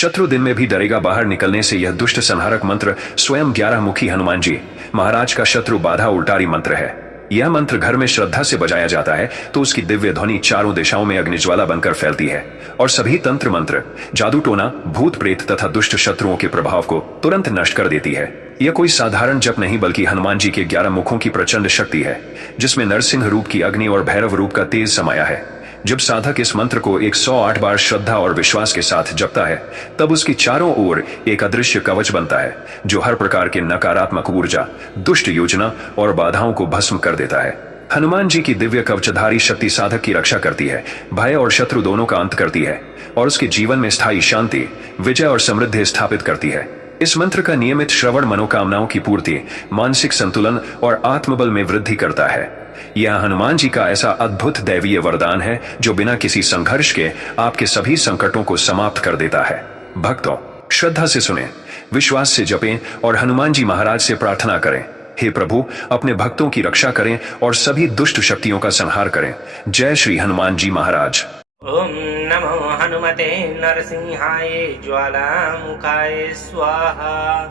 शत्रु दिन में भी डरेगा बाहर निकलने से। यह दुष्ट संहारक मंत्र स्वयं 11 मुखी हनुमान जी महाराज का शत्रु बाधा उल्टारी मंत्र है। यह मंत्र घर में श्रद्धा से बजाया जाता है तो उसकी दिव्य ध्वनि चारों दिशाओं में अग्निज्वाला बनकर फैलती है और सभी तंत्र मंत्र, जादू टोना, भूत प्रेत तथा दुष्ट शत्रुओं के प्रभाव को तुरंत नष्ट कर देती है। यह कोई साधारण जप नहीं बल्कि हनुमान जी के 11 मुखों की प्रचंड शक्ति है, जिसमें नरसिंह रूप की अग्नि और भैरव रूप का तेज समाया है। जब साधक इस मंत्र को 108 बार श्रद्धा और विश्वास के साथ जपता है, तब उसकी चारों ओर एक अदृश्य कवच बनता है, जो हर प्रकार के नकारात्मक ऊर्जा, दुष्ट योजना और बाधाओं को भस्म कर देता है। हनुमान जी की दिव्य कवचधारी शक्ति साधक की रक्षा करती है, भय और शत्रु दोनों का अंत करती है और उसके जीवन में स्थायी शांति, विजय और समृद्धि स्थापित करती है। इस मंत्र का नियमित श्रवण मनोकामनाओं की पूर्ति, मानसिक संतुलन और आत्मबल में वृद्धि करता है। यह हनुमान जी का ऐसा अद्भुत दैवीय वरदान है जो बिना किसी संघर्ष के आपके सभी संकटों को समाप्त कर देता है। भक्तों, श्रद्धा से सुने, विश्वास से जपें और हनुमान जी महाराज से प्रार्थना करें, हे प्रभु, अपने भक्तों की रक्षा करें और सभी दुष्ट शक्तियों का संहार करें। जय श्री हनुमान जी महाराज। ओम नमो हनुमते नरसिंहाय ज्वालामुखाय स्वाहा।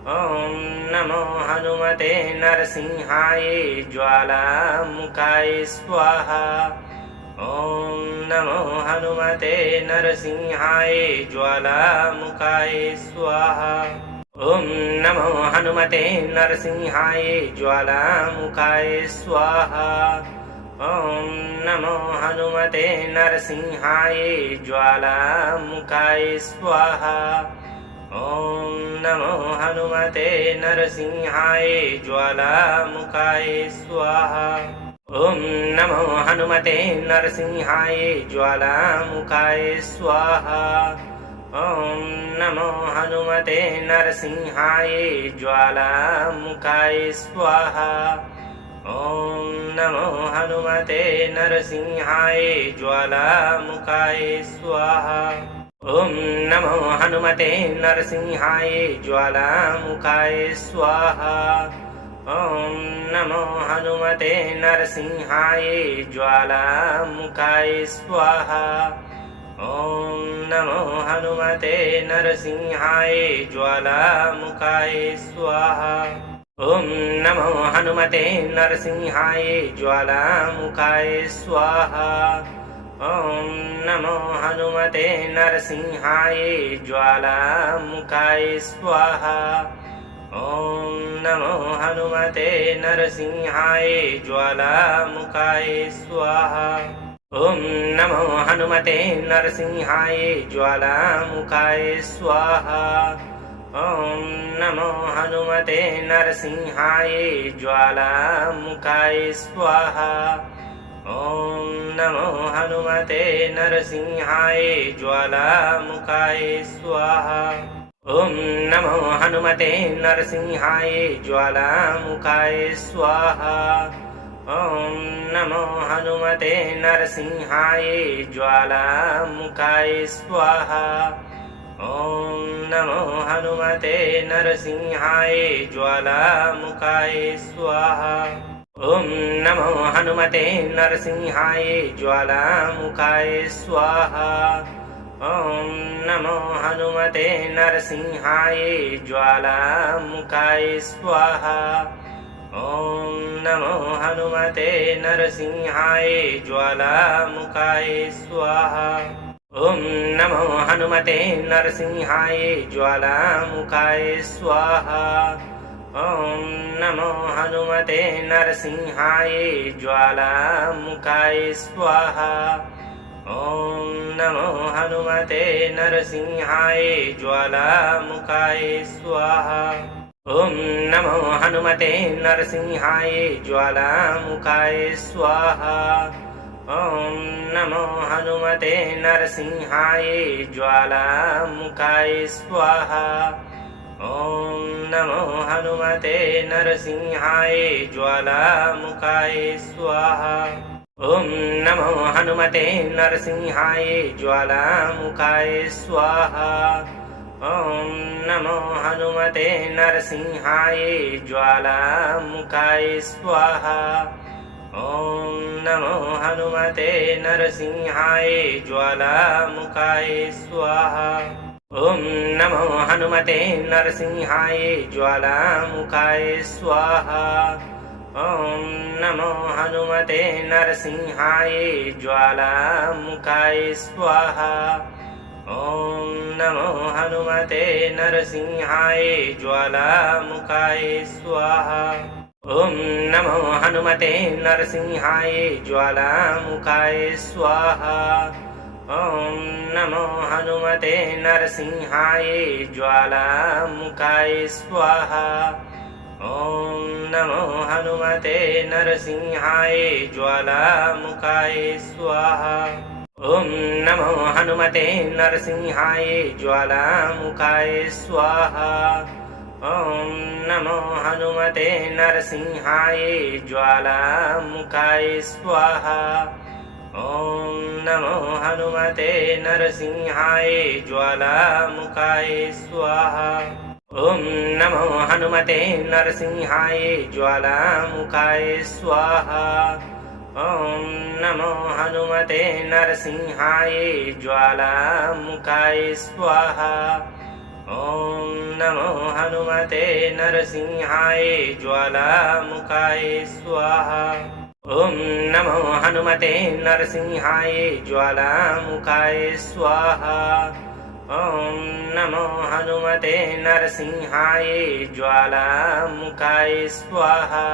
ओम नमो हनुमते नरसिंहाय ज्वालामुखाय स्वाहा। ओम नमो हनुमते नरसिंहाय ज्वालामुखाय स्वाहा। ओम नमो हनुमते नरसिंहाय ज्वालामुखाय स्वाहा। ओम नमो हनुमते नरसिंहाय ज्वालामुखाय स्वाहा। ओम नमो हनुमते नरसिंहाय ज्वालामुखाय स्वाहा। ओम नमो हनुमते नरसिंहाय ज्वालामुखाय स्वाहा। ओम नमो हनुमते नरसिंहाय ज्वालामुखाय स्वाहा। ओम नमो हनुमते नरसिंहाय ज्वालामुखाय स्वाहा। ओम नमो हनुमते नरसिंहाय ज्वालामुखाय स्वाहा। ओम नमो हनुमते नरसिंहाय ज्वालामुखाय स्वाहा। ओम नमो हनुमते नरसिंहाय ज्वालामुखाय स्वाहा। ओम नमो हनुमते नरसिंहाय ज्वालामुखाय स्वाहा। ओम नमो हनुमते नरसिंहाय ज्वालामुखाय स्वाहा। ओम नमो हनुमते नरसिंहाय ज्वालामुखाय स्वाहा। ओम नमो हनुमते नरसिंहाय ज्वालामुखाय स्वाहा। ओम नमो हनुमते नरसिंहाय ज्वालामुखाय स्वाहा। ओम नमो हनुमते नरसिंहाय ज्वालामुखाय स्वाहा। ओम नमो हनुमते नरसिंहाय ज्वालामुखाय स्वाहा। ओम नमो हनुमते नरसिंहाय ज्वालामुखाय स्वाहा। ओम नमो हनुमते नरसिंहाय ज्वालामुखाय स्वाहा। ओम नमो हनुमते नरसिंहाय ज्वालामुखाय स्वाहा। ओम नमो हनुमते नरसिंहाय ज्वालामुखाय स्वाहा। ओम नमो हनुमते नरसिंहाय ज्वालामुखाय स्वाहा। ओम नमो हनुमते नरसिंहाय ज्वालामुखाय स्वाहा। ओम नमो हनुमते नरसिंहाय ज्वालामुखाय स्वाहा। ओम नमो हनुमते नरसिंहाय ज्वालामुखाय स्वाहा। ओम नमो हनुमते नरसिंहाय ज्वालामुखाय स्वाहा। ओम नमो हनुमते नरसिंहाय ज्वालामुखाय स्वाहा। ओम नमो हनुमते नरसिंहाय ज्वालामुखाय स्वाहा। ओम नमो हनुमते नरसिंहाय ज्वालामुखाय स्वाहा। ओम नमो हनुमते नरसिंहाय ज्वालामुखाय स्वाहा। ओम नमो हनुमते नरसिंहाय ज्वालामुखाय स्वाहा। ॐ नमो हनुमते नरसिंहाय ज्वालामुखाय स्वाहा। ॐ नमो हनुमते नरसिंहाय ज्वालामुखाय स्वाहा। ॐ नमो हनुमते नरसिंहाय ज्वालामुखाय स्वाहा। ॐ नमो हनुमते नरसिंहाय ज्वालामुखाय स्वाहा। ॐ नमो हनुमते नरसिंहाय ज्वालामुखाय स्वाहा। ॐ नमो हनुमते नरसिंहाय ज्वालामुखाय स्वाहा। ॐ नमो हनुमते नरसिंहाय ज्वालामुखाय स्वाहा। ॐ नमो हनुमते नरसिंहाय ज्वालामुखाय स्वाहा। ॐ नमो हनुमते नरसिंहाय ज्वालामुखाय स्वाहा। ॐ नमो हनुमते नरसिंहाय ज्वालामुखाय स्वाहा। ॐ नमो हनुमते नरसिंहाय ज्वालामुखाय स्वाहा। ॐ नमो हनुमते नरसिंहाय ज्वालामुखाय स्वाहा। ॐ नमो हनुमते नरसिंहाय ज्वालामुखाय स्वाहा। ॐ नमो हनुमते नरसिंहाय ज्वालामुखाय स्वाहा।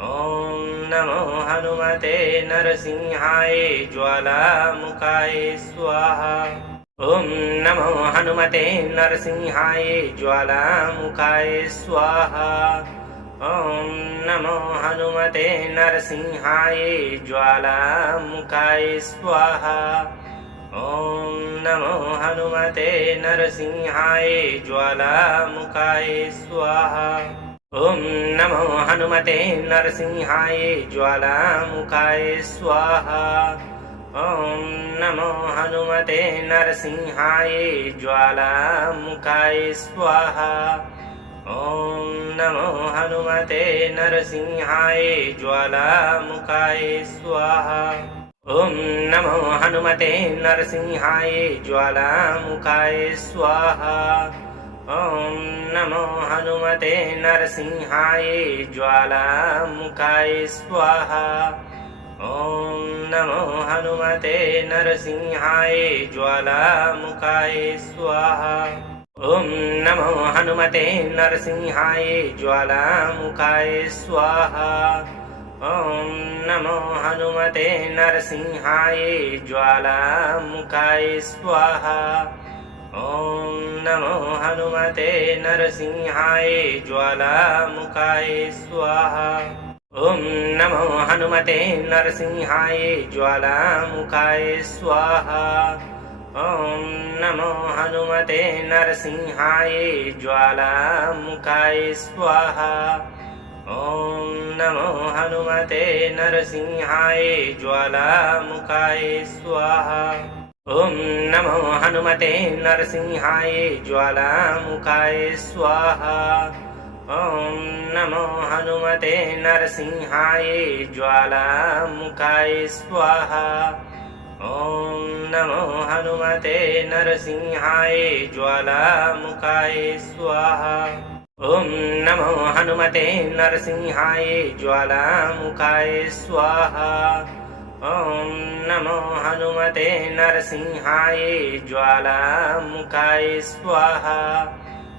ॐ नमो हनुमते नरसिंहाय ज्वालामुखाय स्वाहा। ॐ नमो हनुमते नरसिंहाय ज्वालामुखाय स्वाहा। ॐ नमो हनुमते नरसिंहाय ज्वालामुखाय स्वाहा। ॐ नमो हनुमते नरसिंहाय ज्वालामुखाय स्वाहा। ॐ नमो हनुमते नरसिंहाय ज्वालामुखाय स्वाहा। ॐ नमो हनुमते नरसिंहाय ज्वालामुखाय स्वाहा। ॐ नमो हनुमते नरसिंहाय ज्वालामुखाय स्वाहा। ॐ नमो हनुमते नरसिंहाय ज्वालामुखाय स्वाहा। ॐ नमो हनुमते नरसिंहाय ज्वालामुखाय स्वाहा। ॐ नमो हनुमते नरसिंहाय ज्वालामुखाय स्वाहा। ॐ नमो हनुमते नरसिंहाय ज्वालामुखाय स्वाहा। ॐ नमो हनुमते नरसिंहाय ज्वालामुखाय स्वाहा। ॐ नमो हनुमते नरसिंहाय ज्वालामुखाय स्वाहा। ॐ नमो हनुमते नरसिंहाय ज्वालामुखाय स्वाहा। ॐ नमो हनुमते नरसिंहाय ज्वालामुखाय स्वाहा। ॐ नमो हनुमते नरसिंहाय ज्वालामुखाय स्वाहा। ॐ नमो हनुमते नरसिंहाय ज्वालामुखाय स्वाहा। ॐ नमो हनुमते नरसिंहाय ज्वालामुखाय स्वाहा। ॐ नमो हनुमते नरसिंहाय ज्वालामुखाय स्वाहा। ॐ नमो हनुमते नरसिंहाय ज्वालामुखाय स्वाहा। ॐ नमो हनुमते नरसिंहाय ज्वालामुखाय स्वाहा।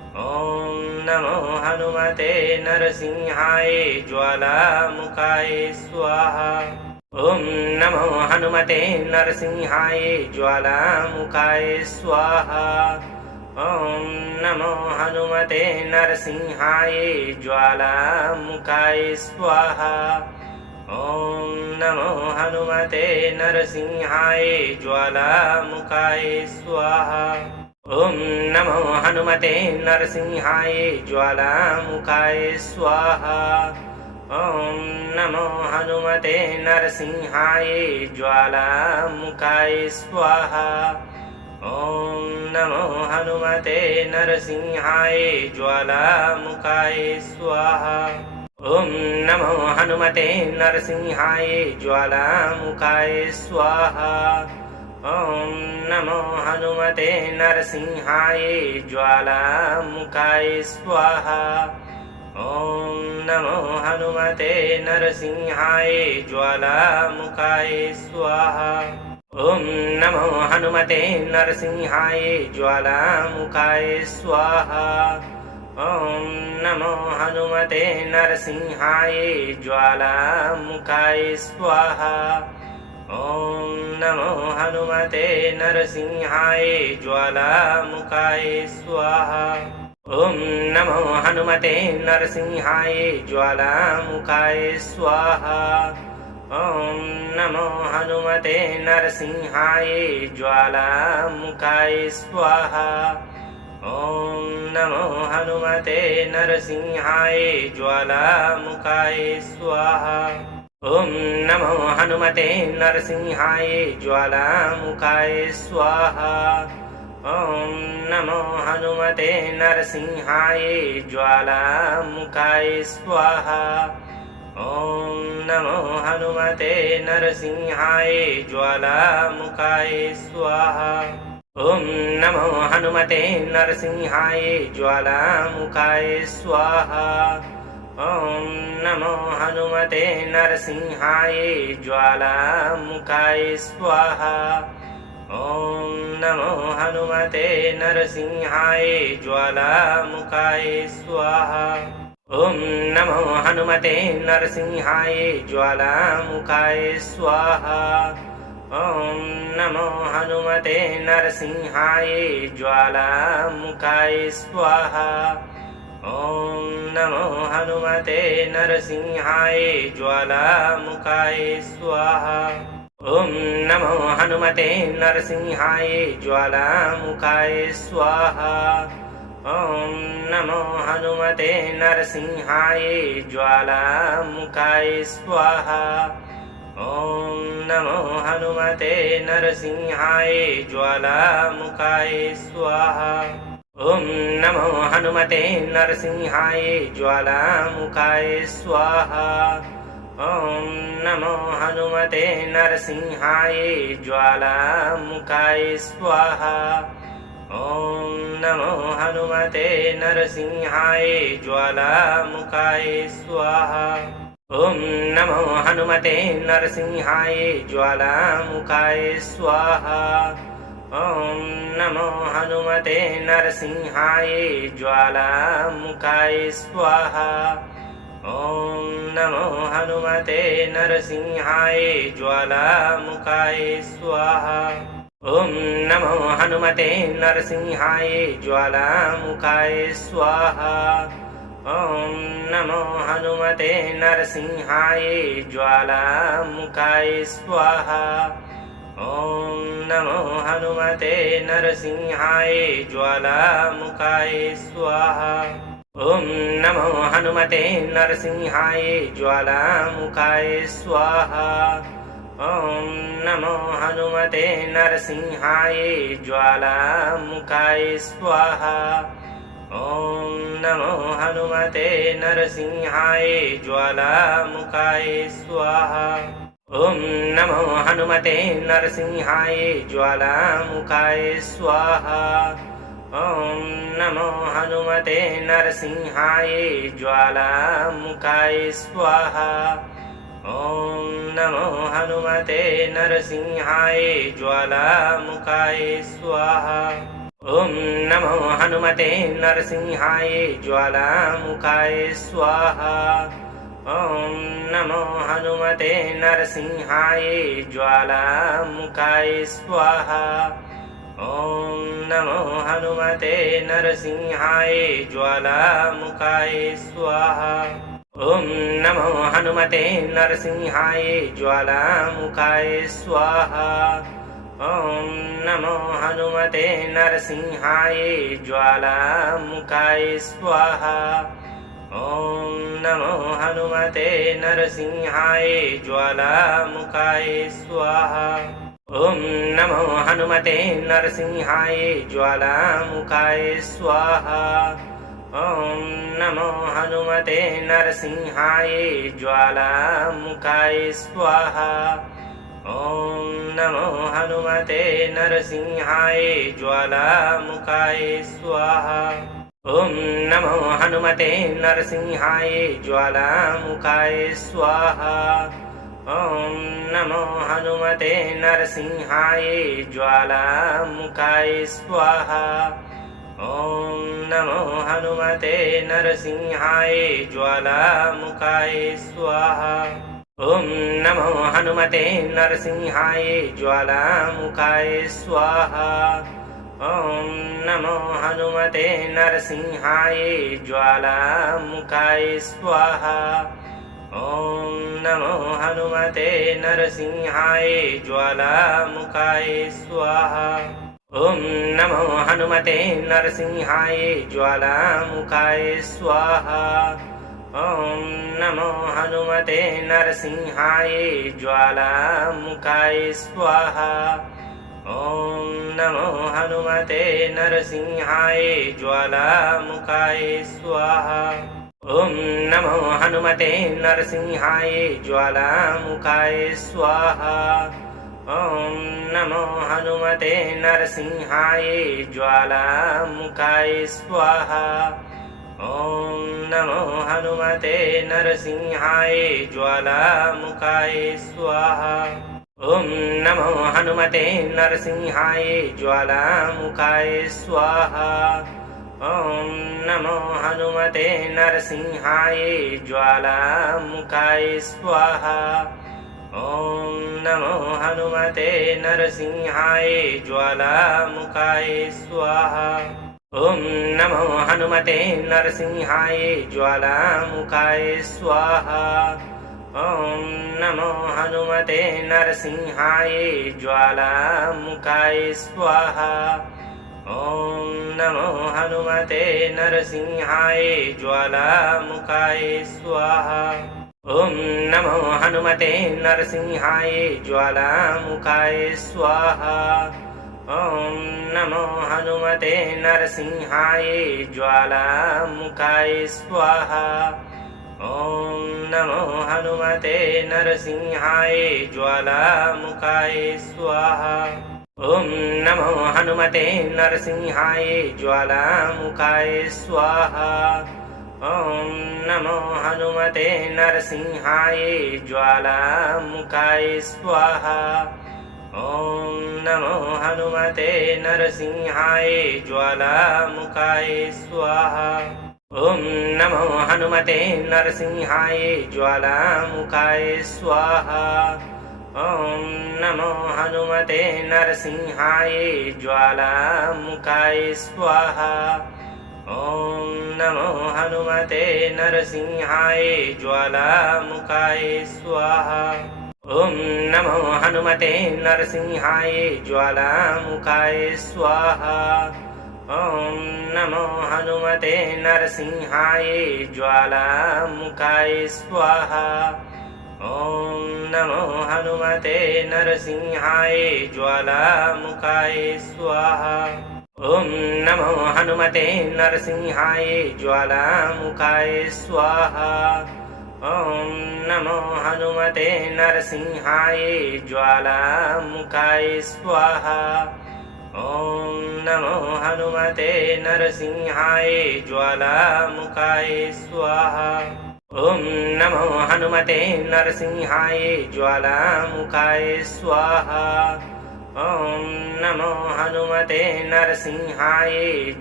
ॐ नमो हनुमते नरसिंहाय ज्वालामुखाय स्वाहा। ॐ नमो हनुमते नरसिंहाय ज्वालामुखाय स्वाहा। ॐ नमो हनुमते नरसिंहाय ज्वालामुखाय स्वाहा। ॐ नमो हनुमते नरसिंहाय ज्वालामुखाय स्वाहा। ॐ नमो हनुमते नरसिंहाय ज्वालामुखाय स्वाहा। ॐ नमो हनुमते नरसिंहाय ज्वालामुखाय स्वाहा। ॐ नमो हनुमते नरसिंहाय ज्वालामुखाय स्वाहा। ॐ नमो हनुमते नरसिंहाय ज्वालामुखाय स्वाहा। ॐ नमो हनुमते नरसिंहाय ज्वालामुखाय स्वाहा ॐ नमो हनुमते नरसिंहाय ज्वालामुखाय स्वाहा ॐ नमो हनुमते नरसिंहाय ज्वालामुखाय स्वाहा ॐ नमो हनुमते नरसिंहाय ज्वालामुखाय स्वाहा ॐ नमो हनुमते नरसिंहाय ज्वालामुखाय स्वाहा ॐ नमो हनुमते नरसिंहाय ज्वालामुखाय स्वाहा ॐ नमो हनुमते नरसिंहाय ज्वालामुखाय स्वाहा ॐ नमो हनुमते नरसिंहाय ज्वालामुखाय स्वाहा ॐ नमो हनुमते नरसिंहाय ज्वालामुखाय स्वाहा ॐ नमो हनुमते नरसिंहाय ज्वालामुखाय स्वाहा ॐ नमो हनुमते नरसिंहाय ज्वालामुखाय स्वाहा ॐ नमो हनुमते नरसिंहाय ज्वालामुखाय स्वाहा ॐ नमो हनुमते नरसिंहाय ज्वालामुखाय स्वाहा ॐ नमो हनुमते नरसिंहाय ज्वालामुखाय स्वाहा ॐ नमो हनुमते नरसिंहाय ज्वालामुखाय स्वाहा ॐ नमो हनुमते नरसिंहाय ज्वालामुखाय स्वाहा ॐ नमो हनुमते नरसिंहाय ज्वालामुखाय स्वाहा ॐ नमो हनुमते नरसिंहाय ज्वालामुखाय स्वाहा ॐ नमो हनुमते नरसिंहाय ज्वालामुखाय स्वाहा ॐ नमो हनुमते नरसिंहाय ज्वालामुखाय स्वाहा ॐ नमो हनुमते नरसिंहाय ज्वालामुखाय स्वाहा ॐ नमो हनुमते नरसिंहाय ज्वालामुखाय स्वाहा ॐ नमो हनुमते नरसिंहाय ज्वालामुखाय स्वाहा ॐ नमो हनुमते नरसिंहाय ज्वालामुखाय स्वाहा ॐ नमो हनुमते नरसिंहाय ज्वालामुखाय स्वाहा ॐ नमो हनुमते नरसिंहाय ज्वालामुखाय स्वाहा ॐ नमो हनुमते नरसिंहाय ज्वालामुखाय स्वाहा ॐ नमो हनुमते नरसिंहाय ज्वालामुखाय स्वाहा ॐ नमो हनुमते नरसिंहाय ज्वालामुखाय स्वाहा ॐ नमो हनुमते नरसिंहाय ज्वालामुखाय स्वाहा ॐ नमो हनुमते नरसिंहाय ज्वालामुखाय स्वाहा ॐ नमो हनुमते नरसिंहाय ज्वालामुखाय स्वाहा ॐ नमो हनुमते नरसिंहाय ज्वालामुखाय स्वाहा ॐ नमो हनुमते नरसिंहाय ज्वालामुखाय स्वाहा ॐ नमो हनुमते नरसिंहाय ज्वालामुखाय स्वाहा ॐ नमो हनुमते नरसिंहाय ज्वालामुखाय स्वाहा ॐ नमो हनुमते नरसिंहाय ज्वालामुखाय स्वाहा ॐ नमो हनुमते नरसिंहाय ज्वालामुखाय स्वाहा ॐ नमो हनुमते नरसिंहाय ज्वालामुखाय स्वाहा ॐ नमो हनुमते नरसिंहाय ज्वालामुखाय स्वाहा ॐ नमो हनुमते नरसिंहाय ज्वालामुखाय स्वाहा ॐ नमो हनुमते नरसिंहाय ज्वालामुखाय स्वाहा ॐ नमो हनुमते नरसिंहाय ज्वालामुखाय स्वाहा ॐ नमो हनुमते नरसिंहाय ज्वालामुखाय स्वाहा। ॐ नमो हनुमते नरसिंहाय ज्वालामुखाय स्वाहा। ॐ नमो हनुमते नरसिंहाय ज्वालामुखाय स्वाहा। ॐ नमो हनुमते नरसिंहाय ज्वालामुखाय स्वाहा। ॐ नमो हनुमते नरसिंहाय ज्वालामुखाय स्वाहा। ॐ नमो हनुमते नरसिंहाय ज्वालामुखाय स्वाहा। ॐ नमो हनुमते नरसिंहाय ज्वालामुखाय स्वाहा। ॐ नमो हनुमते नरसिंहाय ज्वालामुखाय स्वाहा। ॐ नमो हनुमते नरसिंहाय ज्वालामुखाय स्वाहा। ॐ नमो हनुमते नरसिंहाय ज्वालामुखाय स्वाहा। ॐ नमो हनुमते नरसिंहाय ज्वालामुखाय स्वाहा। ॐ नमो हनुमते नरसिंहाय ज्वालामुखाय स्वाहा। ॐ नमो हनुमते नरसिंहाय ज्वालामुखाय स्वाहा। ॐ नमो हनुमते नरसिंहाय ज्वालामुखाय स्वाहा। ॐ नमो हनुमते नरसिंहाय ज्वालामुखाय स्वाहा। ॐ नमो हनुमते नरसिंहाय ज्वालामुखाय स्वाहा। ॐ नमो हनुमते नरसिंहाय ज्वालामुखाय स्वाहा। ॐ नमो हनुमते नरसिंहाय ज्वालामुखाय स्वाहा। ॐ नमो हनुमते नरसिंहाय ज्वालामुखाय स्वाहा। ॐ नमो हनुमते नरसिंहाय ज्वालामुखाय स्वाहा। ॐ नमो हनुमते नरसिंहाय ज्वालामुखाय स्वाहा। ॐ नमो हनुमते नरसिंहाय ज्वालामुखाय स्वाहा। ॐ नमो हनुमते नरसिंहाय ज्वालामुखाय स्वाहा। ॐ नमो हनुमते नरसिंहाय ज्वालामुखाय स्वाहा। ॐ नमो हनुमते नरसिंहाय ज्वालामुखाय स्वाहा। ॐ नमो हनुमते नरसिंहाय ज्वालामुखाय स्वाहा। ॐ नमो हनुमते नरसिंहाय ज्वालामुखाय स्वाहा। ॐ नमो हनुमते नरसिंहाय ज्वालामुखाय स्वाहा। ॐ नमो हनुमते नरसिंहाय ज्वालामुखाय स्वाहा। ॐ नमो हनुमते नरसिंहाय ज्वालामुखाय स्वाहा। ॐ नमो हनुमते नरसिंहाय ज्वालामुखाय स्वाहा। ॐ नमो हनुमते नरसिंहाय ज्वालामुखाय स्वाहा। ॐ नमो हनुमते नरसिंहाय ज्वालामुखाय स्वाहा। ॐ नमो हनुमते नरसिंहाय ज्वालामुखाय स्वाहा। ॐ नमो हनुमते नरसिंहाय ज्वालामुखाय स्वाहा। ॐ नमो हनुमते नरसिंहाय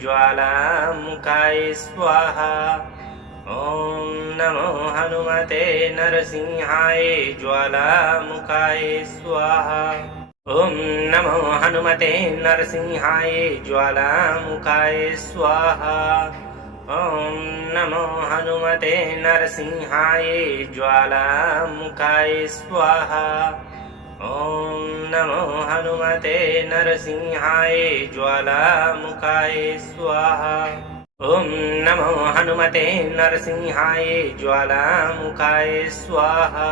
ज्वालामुखाय स्वाहा। ॐ नमो हनुमते नरसिंहाय ज्वालामुखाय स्वाहा। ॐ नमो हनुमते नरसिंहाय ज्वालामुखाय स्वाहा। ॐ नमो हनुमते नरसिंहाय ज्वालामुखाय स्वाहा। ॐ नमो हनुमते नरसिंहाय ज्वालामुखाय स्वाहा। ॐ नमो हनुमते नरसिंहाय ज्वालामुखाय स्वाहा।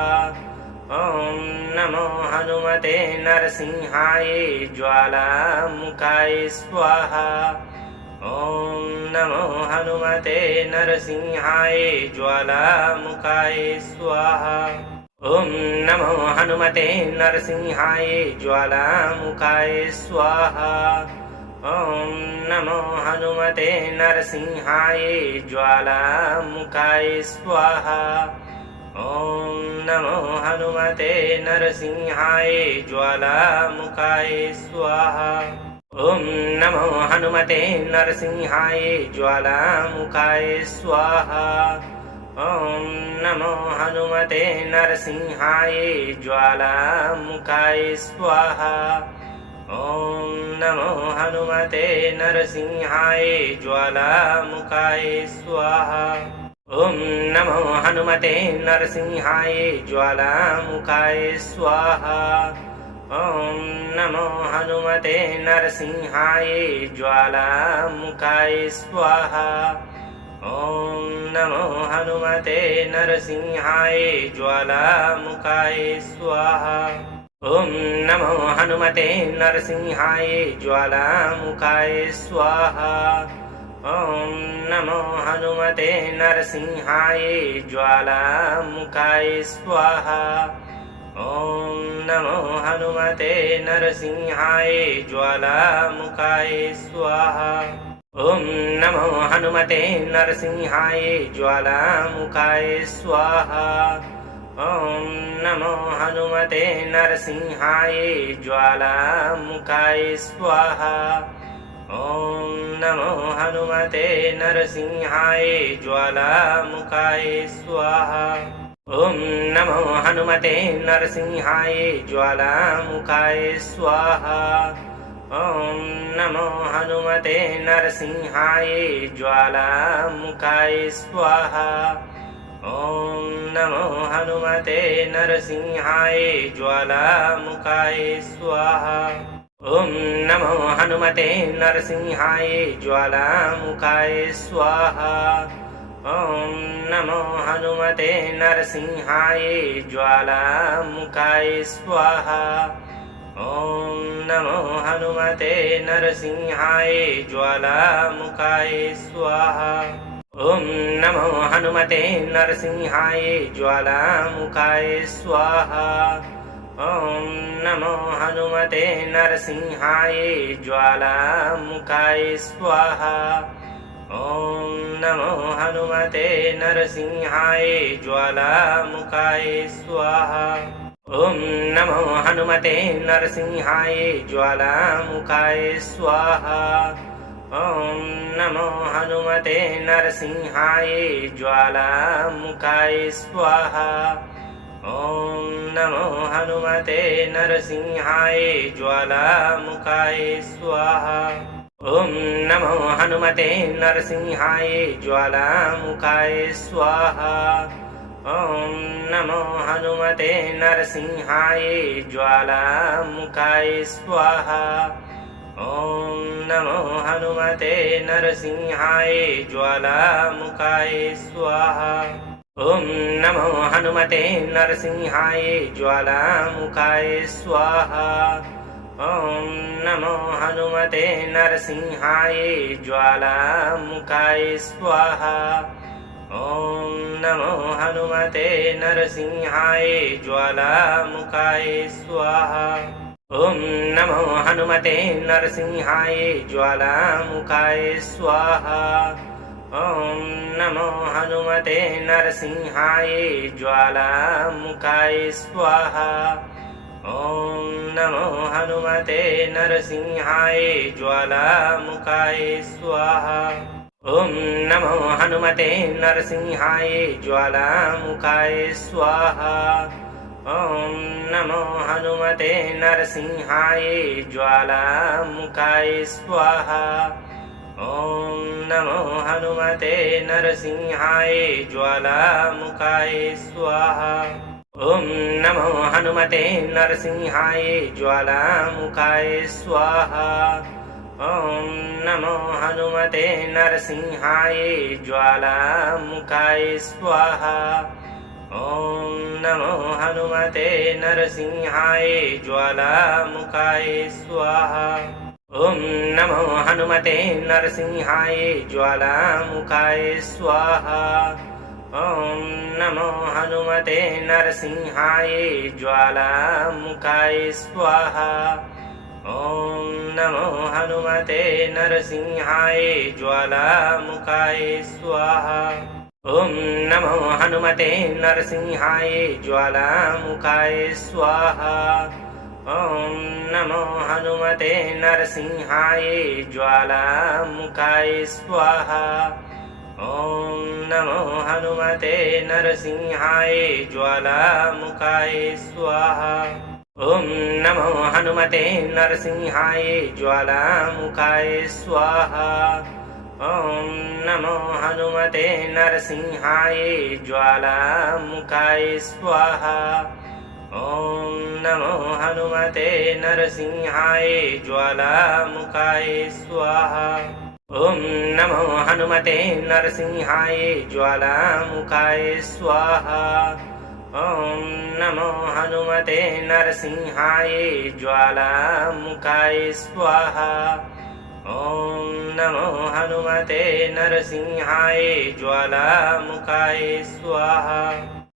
ॐ नमो हनुमते नरसिंहाय ज्वालामुखाय स्वाहा। ॐ नमो हनुमते नरसिंहाय ज्वालामुखाय स्वाहा। ॐ नमो हनुमते नरसिंहाय ज्वालामुखाय स्वाहा। ॐ नमो हनुमते नरसिंहाय ज्वालामुखाय स्वाहा। ॐ नमो हनुमते नरसिंहाय ज्वालामुखाय स्वाहा। ॐ नमो हनुमते नरसिंहाय ज्वालामुखाय स्वाहा। ॐ नमो हनुमते नरसिंहाय ज्वालामुखाय स्वाहा। ॐ नमो हनुमते नरसिंहाय ज्वालामुखाय स्वाहा। ॐ नमो हनुमते नरसिंहाय ज्वालामुखाय स्वाहा। ॐ नमो हनुमते नरसिंहाय ज्वालामुखाय स्वाहा। ॐ नमो हनुमते नरसिंहाय ज्वालामुखाय स्वाहा। ॐ नमो हनुमते नरसिंहाय ज्वालामुखाय स्वाहा। ॐ नमो हनुमते नरसिंहाय ज्वालामुखाय स्वाहा। ॐ नमो हनुमते नरसिंहाय ज्वालामुखाय स्वाहा। ॐ नमो हनुमते नरसिंहाय ज्वालामुखाय स्वाहा। ॐ नमो हनुमते नरसिंहाय ज्वालामुखाय स्वाहा। ॐ नमो हनुमते नरसिंहाय ज्वालामुखाय स्वाहा। ॐ नमो हनुमते नरसिंहाय ज्वालामुखाय स्वाहा। ॐ नमो हनुमते नरसिंहाय ज्वालामुखाय स्वाहा। ॐ नमो हनुमते नरसिंहाय ज्वालामुखाय स्वाहा। ॐ नमो हनुमते नरसिंहाय ज्वालामुखाय स्वाहा। ॐ नमो हनुमते नरसिंहाय ज्वालामुखाय स्वाहा। ॐ नमो हनुमते नरसिंहाय ज्वालामुखाय स्वाहा। ॐ नमो हनुमते नरसिंहाय ज्वालामुखाय स्वाहा। ॐ नमो हनुमते नरसिंहाय ज्वालामुखाय स्वाहा। ॐ नमो हनुमते नरसिंहाय ज्वालामुखाय स्वाहा। ॐ नमो हनुमते नरसिंहाय ज्वालामुखाय स्वाहा। ॐ नमो हनुमते नरसिंहाय ज्वालामुखाय स्वाहा। ॐ नमो हनुमते नरसिंहाय ज्वालामुखाय स्वाहा। ॐ नमो हनुमते नरसिंहाय ज्वालामुखाय स्वाहा। ॐ नमो हनुमते नरसिंहाय ज्वालामुखाय स्वाहा। ॐ नमो हनुमते नरसिंहाय ज्वालामुखाय स्वाहा। ॐ नमो हनुमते नरसिंहाय ज्वालामुखाय स्वाहा। ॐ नमो हनुमते नरसिंहाय ज्वालामुखाय स्वाहा। ॐ नमो हनुमते नरसिंहाय ज्वालामुखाय स्वाहा। ॐ नमो हनुमते नरसिंहाय ज्वालामुखाय स्वाहा। ॐ नमो हनुमते नरसिंहाय ज्वालामुखाय स्वाहा। ॐ नमो हनुमते नरसिंहाय ज्वालामुखाय स्वाहा। ॐ नमो हनुमते नरसिंहाय ज्वालामुखाय स्वाहा। ॐ नमो हनुमते नरसिंहाय ज्वालामुखाय स्वाहा। ॐ नमो हनुमते नरसिंहाय ज्वालामुखाय स्वाहा। ॐ नमो हनुमते नरसिंहाय ज्वालामुखाय स्वाहा। ॐ नमो हनुमते नरसिंहाय ज्वालामुखाय स्वाहा। ॐ नमो हनुमते नरसिंहाय ज्वालामुखाय स्वाहा। ॐ नमो हनुमते नरसिंहाय ज्वालामुखाय स्वाहा। ॐ नमो हनुमते नरसिंहाय ज्वालामुखाय स्वाहा। ॐ नमो हनुमते नरसिंहाय ज्वालामुखाय स्वाहा। ॐ नमो हनुमते नरसिंहाय ज्वालामुखाय स्वाहा। ॐ नमो हनुमते नरसिंहाय ज्वालामुखाय स्वाहा। ॐ नमो हनुमते नरसिंहाय ज्वालामुखाय स्वाहा। ॐ नमो हनुमते नरसिंहाय ज्वालामुखाय स्वाहा। ॐ नमो हनुमते नरसिंहाय ज्वालामुखाय स्वाहा। ॐ नमो हनुमते नरसिंहाय ज्वालामुखाय स्वाहा। ॐ नमो हनुमते नरसिंहाय ज्वालामुखाय स्वाहा। ॐ नमो हनुमते नरसिंहाय ज्वालामुखाय स्वाहा। ॐ नमो हनुमते नरसिंहाय ज्वालामुखाय स्वाहा।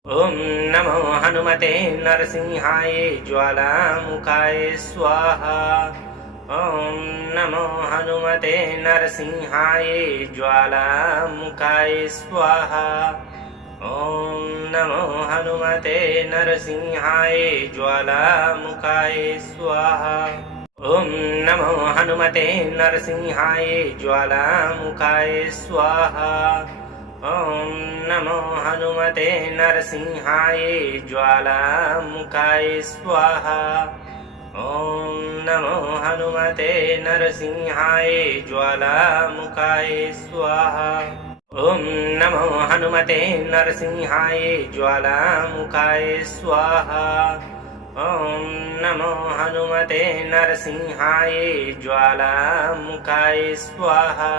ॐ नमो हनुमते नरसिंहाय ज्वालामुखाय स्वाहा। ॐ नमो हनुमते नरसिंहाय ज्वालामुखाय स्वाहा। ॐ नमो हनुमते नरसिंहाय ज्वालामुखाय स्वाहा। ॐ नमो हनुमते नरसिंहाय ज्वालामुखाय स्वाहा। ॐ नमो हनुमते नरसिंहाय ज्वालामुखाय स्वाहा। ॐ नमो हनुमते नरसिंहाय ज्वालामुखाय स्वाहा। ॐ नमो हनुमते नरसिंहाय ज्वालामुखाय स्वाहा। ॐ नमो हनुमते नरसिंहाय ज्वालामुखाय स्वाहा।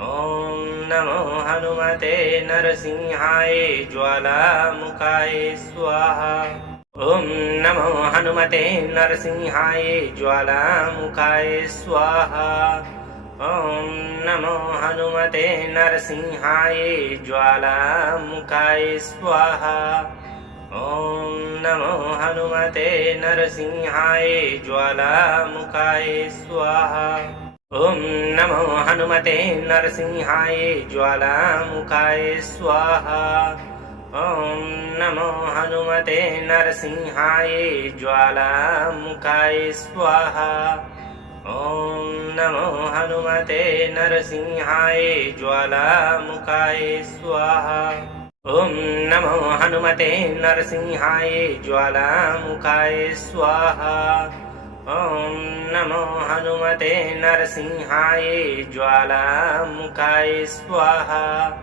ॐ नमो हनुमते नरसिंहाय ज्वालामुखाय स्वाहा। ॐ नमो हनुमते नरसिंहाय ज्वालामुखाय स्वाहा। ॐ नमो हनुमते नरसिंहाय ज्वालामुखाय स्वाहा। ॐ नमो हनुमते नरसिंहाय ज्वालामुखाय स्वाहा। ॐ नमो हनुमते नरसिंहाय ज्वालामुखाय स्वाहा। ॐ नमो हनुमते नरसिंहाय ज्वालामुखाय स्वाहा। ॐ नमो हनुमते नरसिंहाय ज्वालामुखाय स्वाहा। ॐ नमो हनुमते नरसिंहाय ज्वालामुखाय स्वाहा। ॐ नमो हनुमते नरसिंहाय ज्वालामुखाय स्वाहा।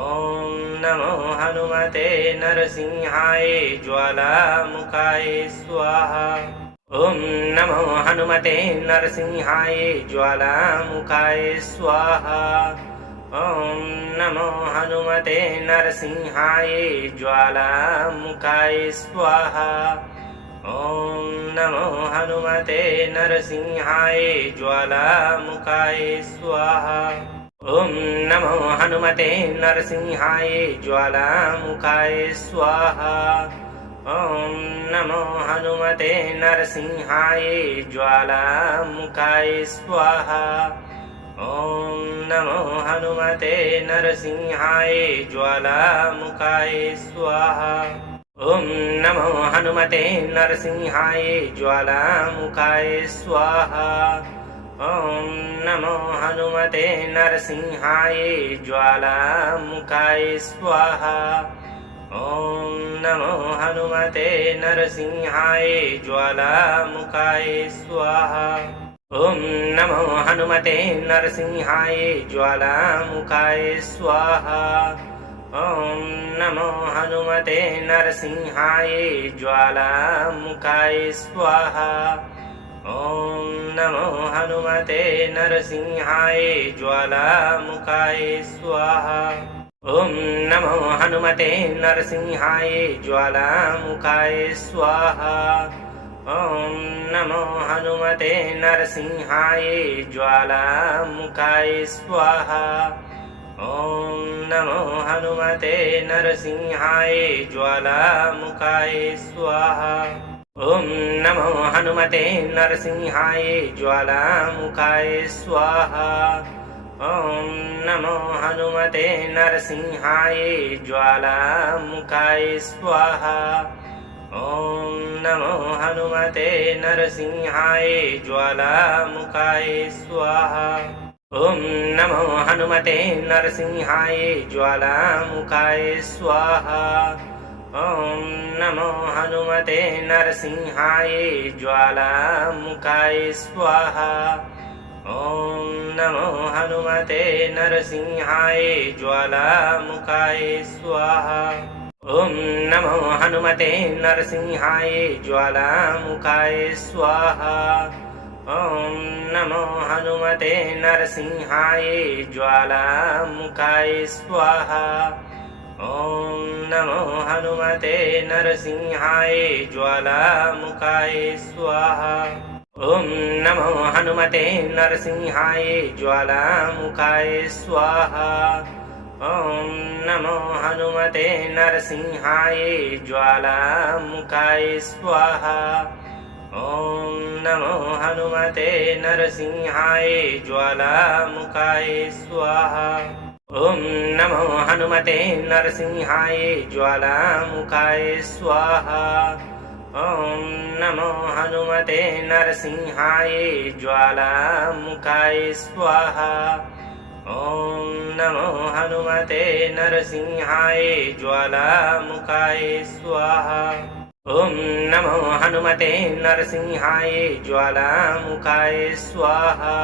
ॐ नमो हनुमते नरसिंहाय ज्वालामुखाय स्वाहा। ॐ नमो हनुमते नरसिंहाय ज्वालामुखाय स्वाहा। ॐ नमो हनुमते नरसिंहाय ज्वालामुखाय स्वाहा। ॐ नमो हनुमते नरसिंहाय ज्वालामुखाय स्वाहा। ॐ नमो हनुमते नरसिंहाय ज्वालामुखाय स्वाहा। ॐ नमो हनुमते नरसिंहाय ज्वालामुखाय स्वाहा। ॐ नमो हनुमते नरसिंहाय ज्वालामुखाय स्वाहा। ॐ नमो हनुमते नरसिंहाय ज्वालामुखाय स्वाहा। ॐ नमो हनुमते नरसिंहाय ज्वालामुखाय स्वाहा। ॐ नमो हनुमते नरसिंहाय ज्वालामुखाय स्वाहा। ॐ नमो हनुमते नरसिंहाय ज्वालामुखाय स्वाहा। ॐ नमो हनुमते नरसिंहाय ज्वालामुखाय स्वाहा। ॐ नमो हनुमते नरसिंहाय ज्वालामुखाय स्वाहा। ॐ नमो हनुमते नरसिंहाय ज्वालामुखाय स्वाहा। ॐ नमो हनुमते नरसिंहाय ज्वालामुखाय स्वाहा। ॐ नमो हनुमते नरसिंहाय ज्वालामुखाय स्वाहा। ॐ नमो हनुमते नरसिंहाय ज्वालामुखाय स्वाहा। ॐ नमो हनुमते नरसिंहाय ज्वालामुखाय स्वाहा। ॐ नमो हनुमते नरसिंहाय ज्वालामुखाय स्वाहा। ॐ नमो हनुमते नरसिंहाय ज्वालामुखाय स्वाहा। ॐ नमो हनुमते नरसिंहाय ज्वालामुखाय स्वाहा। ॐ नमो हनुमते नरसिंहाय ज्वालामुखाय स्वाहा। ॐ नमो हनुमते नरसिंहाय ज्वालामुखाय स्वाहा। ॐ नमो हनुमते नरसिंहाय ज्वालामुखाय स्वाहा। ॐ नमो हनुमते नरसिंहाय ज्वालामुखाय स्वाहा। ॐ नमो हनुमते नरसिंहाय ज्वालामुखाय स्वाहा। ॐ नमो हनुमते नरसिंहाय ज्वालामुखाय स्वाहा। ॐ नमो हनुमते नरसिंहाय ज्वालामुखाय स्वाहा। ॐ नमो हनुमते नरसिंहाय ज्वालामुखाय स्वाहा। ॐ नमो हनुमते नरसिंहाय ज्वालामुखाय स्वाहा। ॐ नमो हनुमते नरसिंहाय ज्वालामुखाय स्वाहा। ॐ नमो हनुमते नरसिंहाय ज्वालामुखाय स्वाहा।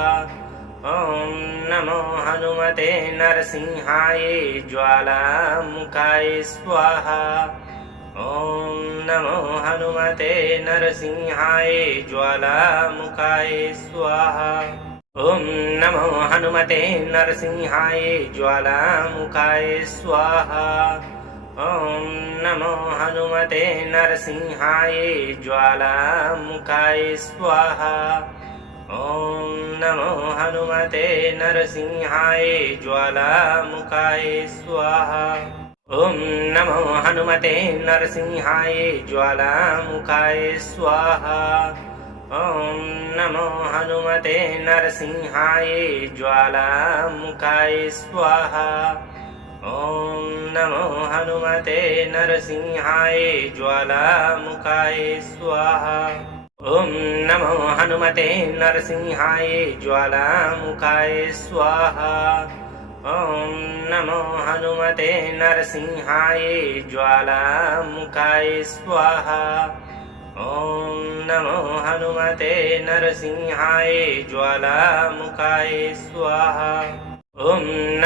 ॐ नमो हनुमते नरसिंहाय ज्वालामुखाय स्वाहा। ॐ नमो हनुमते नरसिंहाय ज्वालामुखाय स्वाहा। ॐ नमो हनुमते नरसिंहाय ज्वालामुखाय स्वाहा। ॐ नमो हनुमते नरसिंहाय ज्वालामुखाय स्वाहा। ॐ नमो हनुमते नरसिंहाय ज्वालामुखाय स्वाहा। ॐ नमो हनुमते नरसिंहाय ज्वालामुखाय स्वाहा। ॐ नमो हनुमते नरसिंहाय ज्वालामुखाय स्वाहा। ॐ नमो हनुमते नरसिंहाय ज्वालामुखाय स्वाहा। ॐ नमो हनुमते नरसिंहाय ज्वालामुखाय स्वाहा। ॐ नमो हनुमते नरसिंहाय ज्वालामुखाय स्वाहा। ॐ नमो हनुमते नरसिंहाय ज्वालामुखाय स्वाहा। ॐ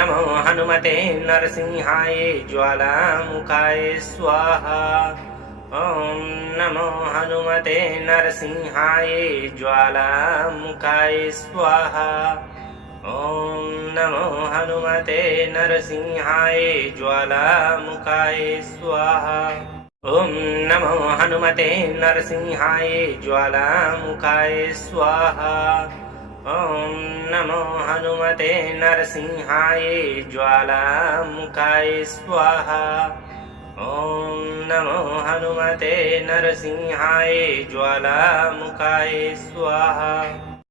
नमो हनुमते नरसिंहाय ज्वालामुखाय स्वाहा। ॐ नमो हनुमते नरसिंहाय ज्वालामुखाय स्वाहा। ॐ नमो हनुमते नरसिंहाय ज्वालामुखाय स्वाहा। ॐ नमो हनुमते नरसिंहाय ज्वालामुखाय स्वाहा। ॐ नमो हनुमते नरसिंहाय ज्वालामुखाय स्वाहा। ॐ नमो हनुमते नरसिंहाय ज्वालामुखाय स्वाहा।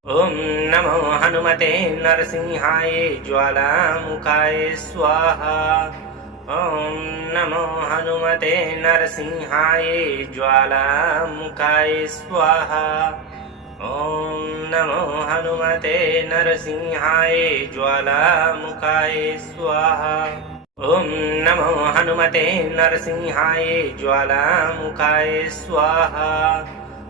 ॐ नमो हनुमते नरसिंहाय ज्वालामुखाय स्वाहा। ॐ नमो हनुमते नरसिंहाय ज्वालामुखाय स्वाहा। ॐ नमो हनुमते नरसिंहाय ज्वालामुखाय स्वाहा। ॐ नमो हनुमते नरसिंहाय ज्वालामुखाय स्वाहा।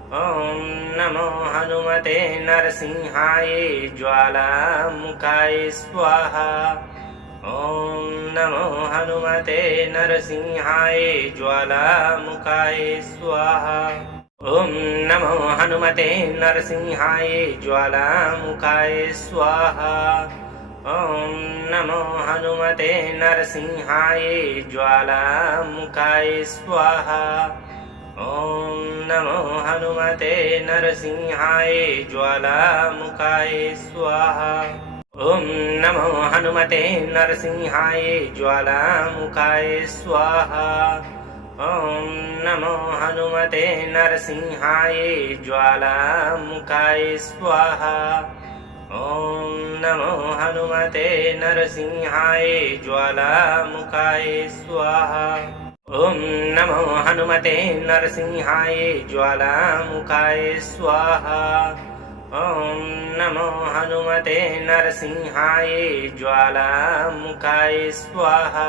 ॐ नमो हनुमते नरसिंहाय ज्वालामुखाय स्वाहा। ॐ नमो हनुमते नरसिंहाय ज्वालामुखाय स्वाहा। ॐ नमो हनुमते नरसिंहाय ज्वालामुखाय स्वाहा। ॐ नमो हनुमते नरसिंहाय ज्वालामुखाय स्वाहा। ॐ नमो हनुमते नरसिंहाय ज्वालामुखाय स्वाहा। ॐ नमो हनुमते नरसिंहाय ज्वालामुखाय स्वाहा। ॐ नमो हनुमते नरसिंहाय ज्वालामुखाय स्वाहा। ॐ नमो हनुमते नरसिंहाय ज्वालामुखाय स्वाहा। ॐ नमो हनुमते नरसिंहाय ज्वालामुखाय स्वाहा। ॐ नमो हनुमते नरसिंहाय ज्वालामुखाय स्वाहा।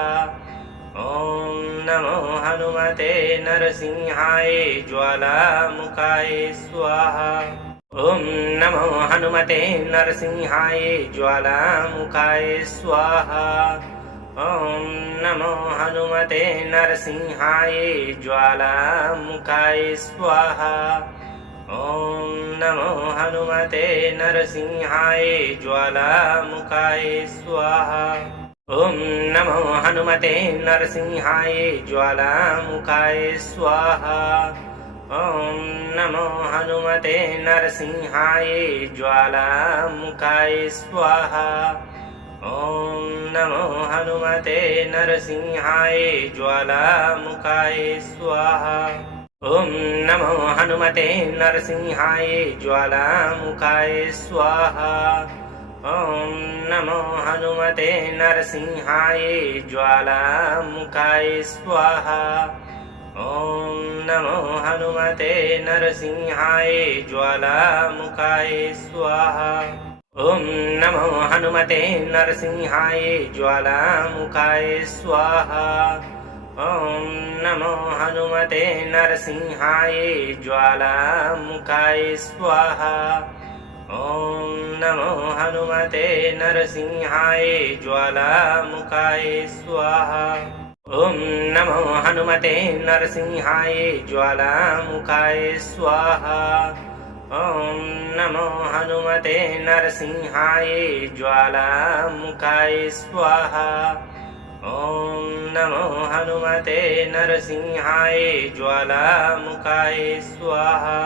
ॐ नमो हनुमते नरसिंहाय ज्वालामुखाय स्वाहा। ॐ नमो हनुमते नरसिंहाय ज्वालामुखाय स्वाहा। ॐ नमो हनुमते नरसिंहाय ज्वालामुखाय स्वाहा। ॐ नमो हनुमते नरसिंहाय ज्वालामुखाय स्वाहा। ॐ नमो हनुमते नरसिंहाय ज्वालामुखाय स्वाहा। ॐ नमो हनुमते नरसिंहाय ज्वालामुखाय स्वाहा। ॐ नमो हनुमते नरसिंहाय ज्वालामुखाय स्वाहा। ॐ नमो हनुमते नरसिंहाय ज्वालामुखाय स्वाहा। ॐ नमो हनुमते नरसिंहाय ज्वालामुखाय स्वाहा। ॐ नमो हनुमते नरसिंहाय ज्वालामुखाय स्वाहा। ॐ नमो हनुमते नरसिंहाय ज्वालामुखाय स्वाहा। ॐ नमो हनुमते नरसिंहाय ज्वालामुखाय स्वाहा। ॐ नमो हनुमते नरसिंहाय ज्वालामुखाय स्वाहा। ॐ नमो हनुमते नरसिंहाय ज्वालामुखाय स्वाहा। ॐ नमो हनुमते नरसिंहाय ज्वालामुखाय स्वाहा। ॐ नमो हनुमते नरसिंहाय ज्वालामुखाय स्वाहा।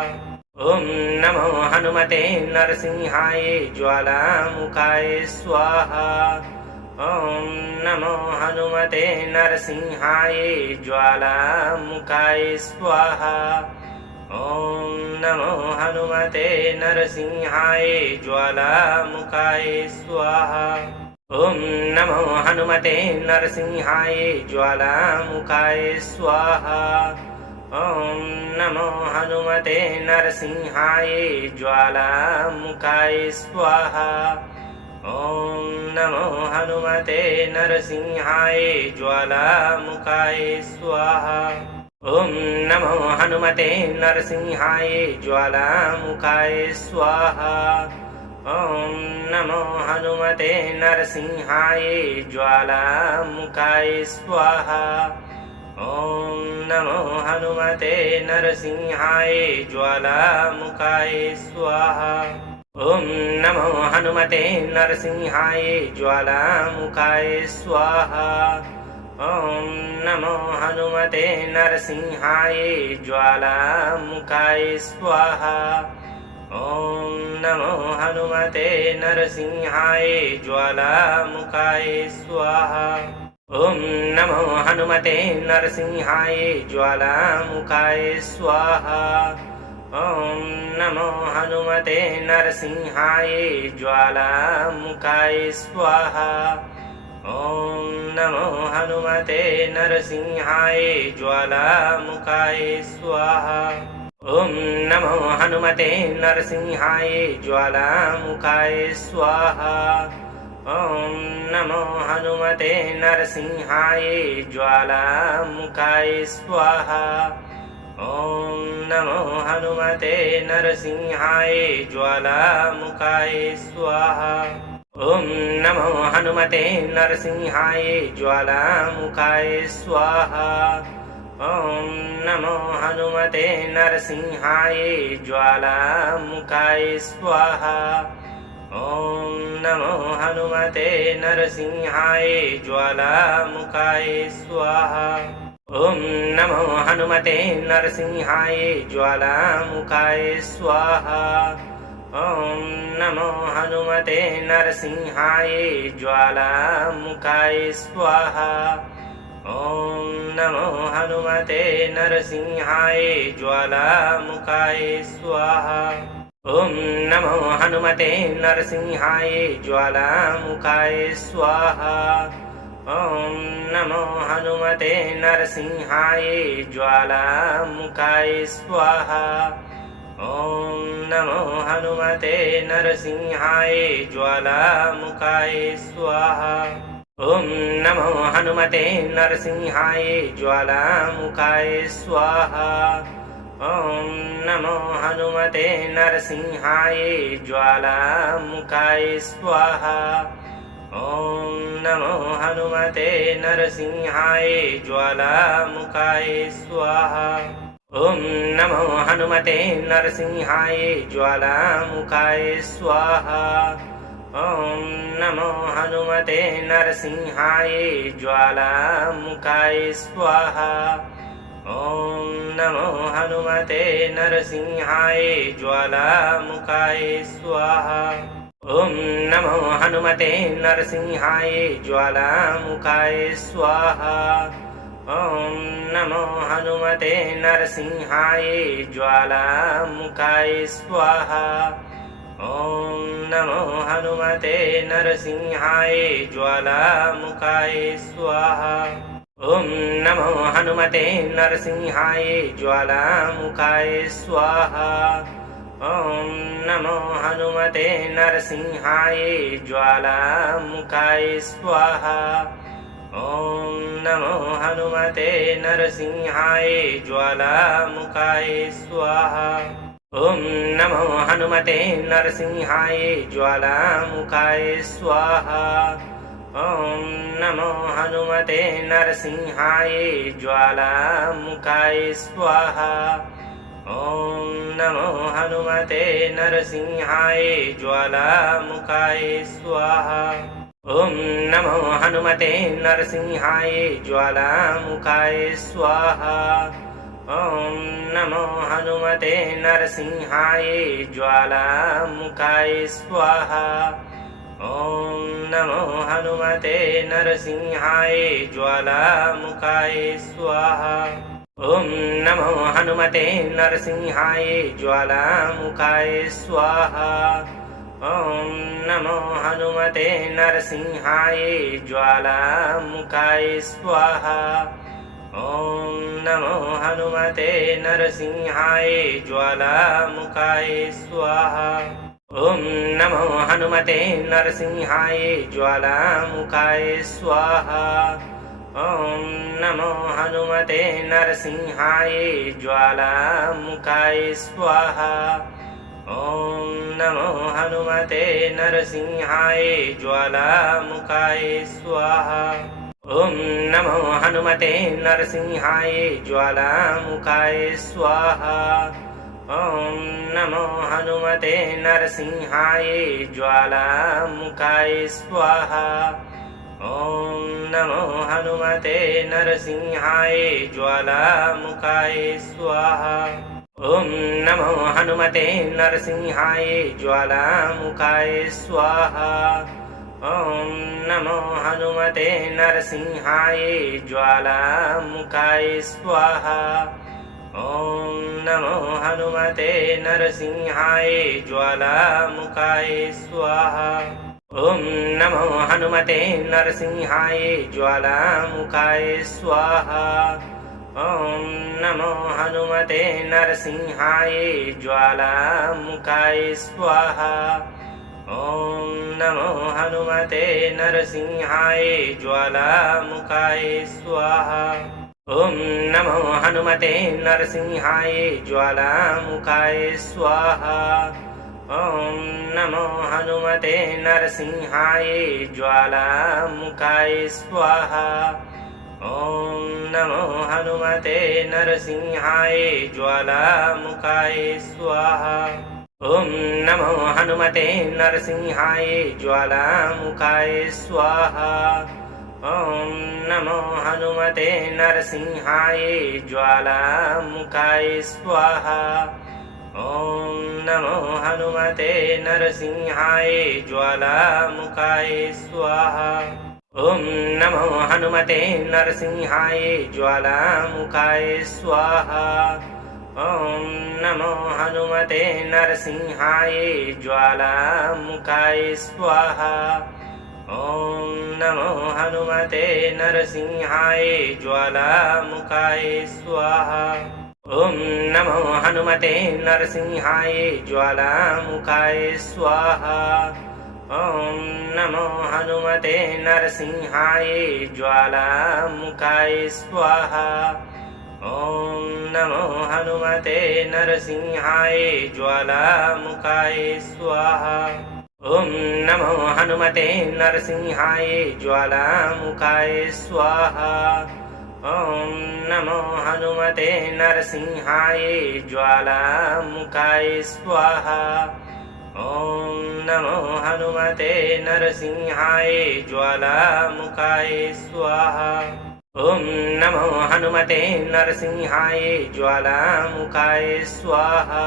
ॐ नमो हनुमते नरसिंहाय ज्वालामुखाय स्वाहा। ॐ नमो हनुमते नरसिंहाय ज्वालामुखाय स्वाहा। ॐ नमो हनुमते नरसिंहाय ज्वालामुखाय स्वाहा। ॐ नमो हनुमते नरसिंहाय ज्वालामुखाय स्वाहा। ॐ नमो हनुमते नरसिंहाय ज्वालामुखाय स्वाहा। ॐ नमो हनुमते नरसिंहाय ज्वालामुखाय स्वाहा। ॐ नमो हनुमते नरसिंहाय ज्वालामुखाय स्वाहा। ॐ नमो हनुमते नरसिंहाय ज्वालामुखाय स्वाहा। ॐ नमो हनुमते नरसिंहाय ज्वालामुखाय स्वाहा। ॐ नमो हनुमते नरसिंहाय ज्वालामुखाय स्वाहा। ॐ नमो हनुमते नरसिंहाय ज्वालामुखाय स्वाहा। ॐ नमो हनुमते नरसिंहाय ज्वालामुखाय स्वाहा। ॐ नमो हनुमते नरसिंहाय ज्वालामुखाय स्वाहा। ॐ नमो हनुमते नरसिंहाय ज्वालामुखाय स्वाहा। ॐ नमो हनुमते नरसिंहाय ज्वालामुखाय स्वाहा। ॐ नमो हनुमते नरसिंहाय ज्वालामुखाय स्वाहा। ॐ नमो हनुमते नरसिंहाय ज्वालामुखाय स्वाहा। ॐ नमो हनुमते नरसिंहाय ज्वालामुखाय स्वाहा। ॐ नमो हनुमते नरसिंहाय ज्वालामुखाय स्वाहा। ॐ नमो हनुमते नरसिंहाय ज्वालामुखाय स्वाहा। ॐ नमो हनुमते नरसिंहाय ज्वालामुखाय स्वाहा। ॐ नमो हनुमते नरसिंहाय ज्वालामुखाय स्वाहा। ॐ नमो हनुमते नरसिंहाय ज्वालामुखाय स्वाहा ॐ नमो हनुमते नरसिंहाय ज्वालामुखाय स्वाहा ॐ नमो हनुमते नरसिंहाय ज्वालामुखाय स्वाहा ॐ नमो हनुमते नरसिंहाय ज्वालामुखाय स्वाहा ॐ नमो हनुमते नरसिंहाय ज्वालामुखाय स्वाहा ॐ नमो हनुमते नरसिंहाय ज्वालामुखाय स्वाहा ॐ नमो हनुमते नरसिंहाय ज्वालामुखाय स्वाहा ॐ नमो हनुमते नरसिंहाय ज्वालामुखाय स्वाहा ॐ नमो हनुमते नरसिंहाय ज्वालामुखाय स्वाहा ॐ नमो हनुमते नरसिंहाय ज्वालामुखाय स्वाहा ॐ नमो हनुमते नरसिंहाय ज्वालामुखाय स्वाहा ॐ नमो हनुमते नरसिंहाय ज्वालामुखाय स्वाहा ॐ नमो हनुमते नरसिंहाय ज्वालामुखाय स्वाहा ॐ नमो हनुमते नरसिंहाय ज्वालामुखाय स्वाहा ॐ नमो हनुमते नरसिंहाय ज्वालामुखाय स्वाहा ॐ नमो हनुमते नरसिंहाय ज्वालामुखाय स्वाहा ॐ नमो हनुमते नरसिंहाय ज्वालामुखाय स्वाहा ॐ नमो हनुमते नरसिंहाय ज्वालामुखाय स्वाहा ॐ नमो हनुमते नरसिंहाय ज्वालामुखाय स्वाहा ॐ नमो हनुमते नरसिंहाय ज्वालामुखाय स्वाहा ॐ नमो हनुमते नरसिंहाय ज्वालामुखाय स्वाहा ॐ नमो हनुमते नरसिंहाय ज्वालामुखाय स्वाहा ॐ नमो हनुमते नरसिंहाय ज्वालामुखाय स्वाहा ॐ नमो हनुमते नरसिंहाय ज्वालामुखाय स्वाहा ॐ नमो हनुमते नरसिंहाय ज्वालामुखाय स्वाहा ॐ नमो हनुमते नरसिंहाय ज्वालामुखाय स्वाहा ॐ नमो हनुमते नरसिंहाय ज्वालामुखाय स्वाहा ॐ नमो हनुमते नरसिंहाय ज्वालामुखाय स्वाहा ॐ नमो हनुमते नरसिंहाय ज्वालामुखाय स्वाहा ॐ नमो हनुमते नरसिंहाय ज्वालामुखाय स्वाहा ॐ नमो हनुमते नरसिंहाय ज्वालामुखाय स्वाहा ॐ नमो हनुमते नरसिंहाय ज्वालामुखाय स्वाहा ॐ नमो हनुमते नरसिंहाय ज्वालामुखाय स्वाहा ॐ नमो हनुमते नरसिंहाय ज्वालामुखाय स्वाहा ॐ नमो हनुमते नरसिंहाय ज्वालामुखाय स्वाहा ॐ नमो हनुमते नरसिंहाय ज्वालामुखाय स्वाहा ॐ नमो हनुमते नरसिंहाय ज्वालामुखाय स्वाहा ॐ नमो हनुमते नरसिंहाय ज्वालामुखाय स्वाहा ॐ नमो हनुमते नरसिंहाय ज्वालामुखाय स्वाहा ॐ नमो हनुमते नरसिंहाय ज्वालामुखाय स्वाहा ॐ नमो हनुमते नरसिंहाय ज्वालामुखाय स्वाहा ॐ नमो हनुमते नरसिंहाय ज्वालामुखाय स्वाहा ॐ नमो हनुमते नरसिंहाय ज्वालामुखाय स्वाहा ॐ नमो हनुमते नरसिंहाय ज्वालामुखाय स्वाहा। ॐ नमो हनुमते नरसिंहाय ज्वालामुखाय स्वाहा। ॐ नमो हनुमते नरसिंहाय ज्वालामुखाय स्वाहा। ॐ नमो हनुमते नरसिंहाय ज्वालामुखाय स्वाहा। ॐ नमो हनुमते नरसिंहाय ज्वालामुखाय स्वाहा। ॐ नमो हनुमते नरसिंहाय ज्वालामुखाय स्वाहा। ॐ नमो हनुमते नरसिंहाय ज्वालामुखाय स्वाहा। ॐ नमो हनुमते नरसिंहाय ज्वालामुखाय स्वाहा। ॐ नमो हनुमते नरसिंहाय ज्वालामुखाय स्वाहा। ॐ नमो हनुमते नरसिंहाय ज्वालामुखाय स्वाहा। ॐ नमो हनुमते नरसिंहाय ज्वालामुखाय स्वाहा।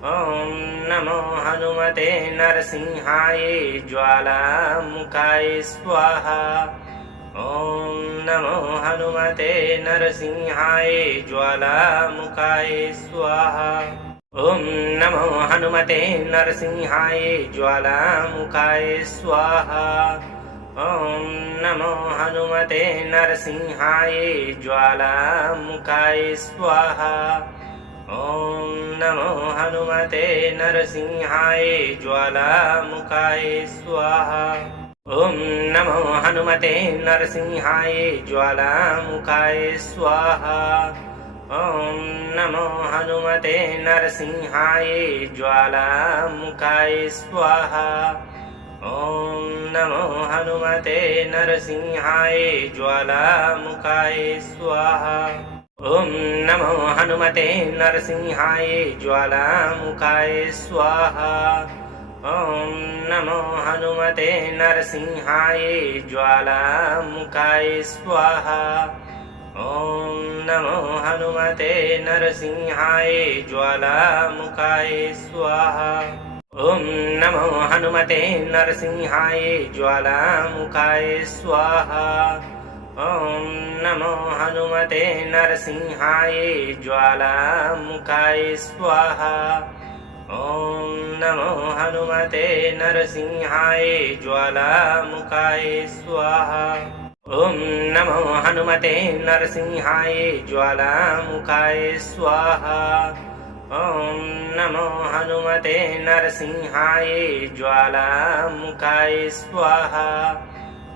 ॐ नमो हनुमते नरसिंहाय ज्वालामुखाय स्वाहा। ॐ नमो हनुमते नरसिंहाय ज्वालामुखाय स्वाहा। ॐ नमो हनुमते नरसिंहाय ज्वालामुखाय स्वाहा। ॐ नमो हनुमते नरसिंहाय ज्वालामुखाय स्वाहा। ॐ नमो हनुमते नरसिंहाय ज्वालामुखाय स्वाहा। ॐ नमो हनुमते नरसिंहाय ज्वालामुखाय स्वाहा। ॐ नमो हनुमते नरसिंहाय ज्वालामुखाय स्वाहा। ॐ नमो हनुमते नरसिंहाय ज्वालामुखाय स्वाहा। ॐ नमो हनुमते नरसिंहाय ज्वालामुखाय स्वाहा। ॐ नमो हनुमते नरसिंहाय ज्वालामुखाय स्वाहा। ॐ नमो हनुमते नरसिंहाय ज्वालामुखाय स्वाहा। ॐ नमो हनुमते नरसिंहाय ज्वालामुखाय स्वाहा। ॐ नमो हनुमते नरसिंहाय ज्वालामुखाय स्वाहा। ॐ नमो हनुमते नरसिंहाय ज्वालामुखाय स्वाहा। ॐ नमो हनुमते नरसिंहाय ज्वालामुखाय स्वाहा। ॐ नमो हनुमते नरसिंहाय ज्वालामुखाय स्वाहा।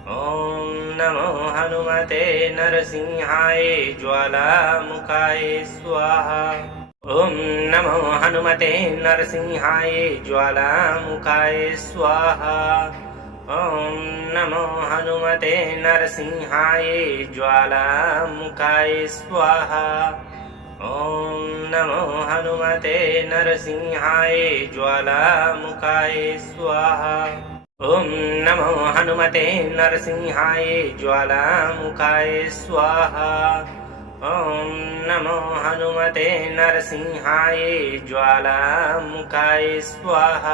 ॐ नमो हनुमते नरसिंहाय ज्वालामुखाय स्वाहा। ॐ नमो हनुमते नरसिंहाय ज्वालामुखाय स्वाहा। ॐ नमो हनुमते नरसिंहाय ज्वालामुखाय स्वाहा। ॐ नमो हनुमते नरसिंहाय ज्वालामुखाय स्वाहा। ॐ नमो हनुमते नरसिंहाय ज्वालामुखाय स्वाहा। ॐ नमो हनुमते नरसिंहाय ज्वालामुखाय स्वाहा।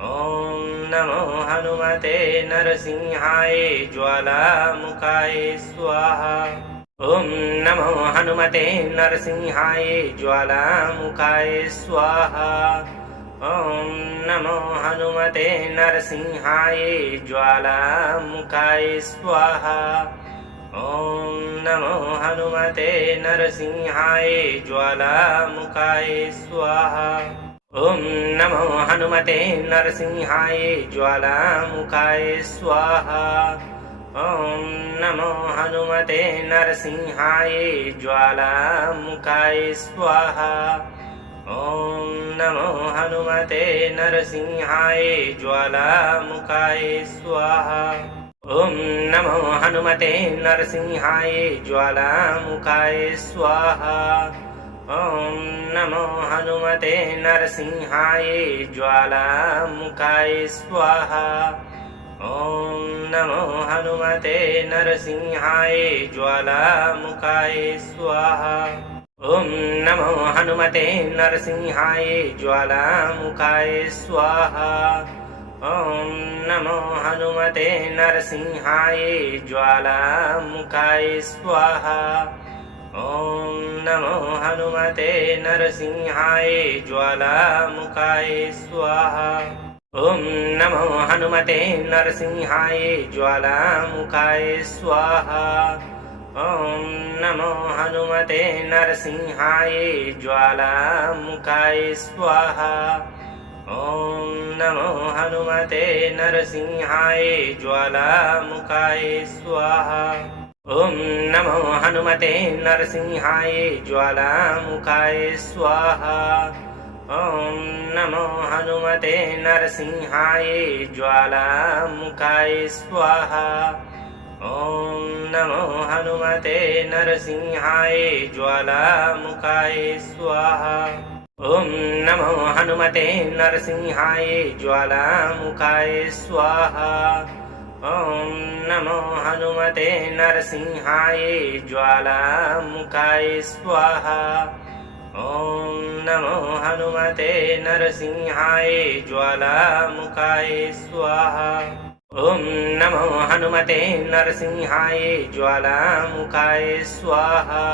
ॐ नमो हनुमते नरसिंहाय ज्वालामुखाय स्वाहा। ॐ नमो हनुमते नरसिंहाय ज्वालामुखाय स्वाहा। ॐ नमो हनुमते नरसिंहाय ज्वालामुखाय स्वाहा। ॐ नमो हनुमते नरसिंहाय ज्वालामुखाय स्वाहा। ॐ नमो हनुमते नरसिंहाय ज्वालामुखाय स्वाहा। ॐ नमो हनुमते नरसिंहाय ज्वालामुखाय स्वाहा। ॐ नमो हनुमते नरसिंहाय ज्वालामुखाय स्वाहा। ॐ नमो हनुमते नरसिंहाय ज्वालामुखाय स्वाहा। ॐ नमो हनुमते नरसिंहाय ज्वालामुखाय स्वाहा। ॐ नमो हनुमते नरसिंहाय ज्वालामुखाय स्वाहा। ॐ नमो हनुमते नरसिंहाय ज्वालामुखाय स्वाहा। ॐ नमो हनुमते नरसिंहाय ज्वालामुखाय स्वाहा। ॐ नमो हनुमते नरसिंहाय ज्वालामुखाय स्वाहा। ॐ नमो हनुमते नरसिंहाय ज्वालामुखाय स्वाहा। ॐ नमो हनुमते नरसिंहाय ज्वालामुखाय स्वाहा। ॐ नमो हनुमते नरसिंहाय ज्वालामुखाय स्वाहा। ॐ नमो हनुमते नरसिंहाय ज्वालामुखाय स्वाहा। ॐ नमो हनुमते नरसिंहाय ज्वालामुखाय स्वाहा। ॐ नमो हनुमते नरसिंहाय ज्वालामुखाय स्वाहा। ॐ नमो हनुमते नरसिंहाय ज्वालामुखाय स्वाहा। ॐ नमो हनुमते नरसिंहाय ज्वालामुखाय स्वाहा। ॐ नमो हनुमते नरसिंहाय ज्वालामुखाय स्वाहा। ॐ नमो हनुमते नरसिंहाय ज्वालामुखाय स्वाहा।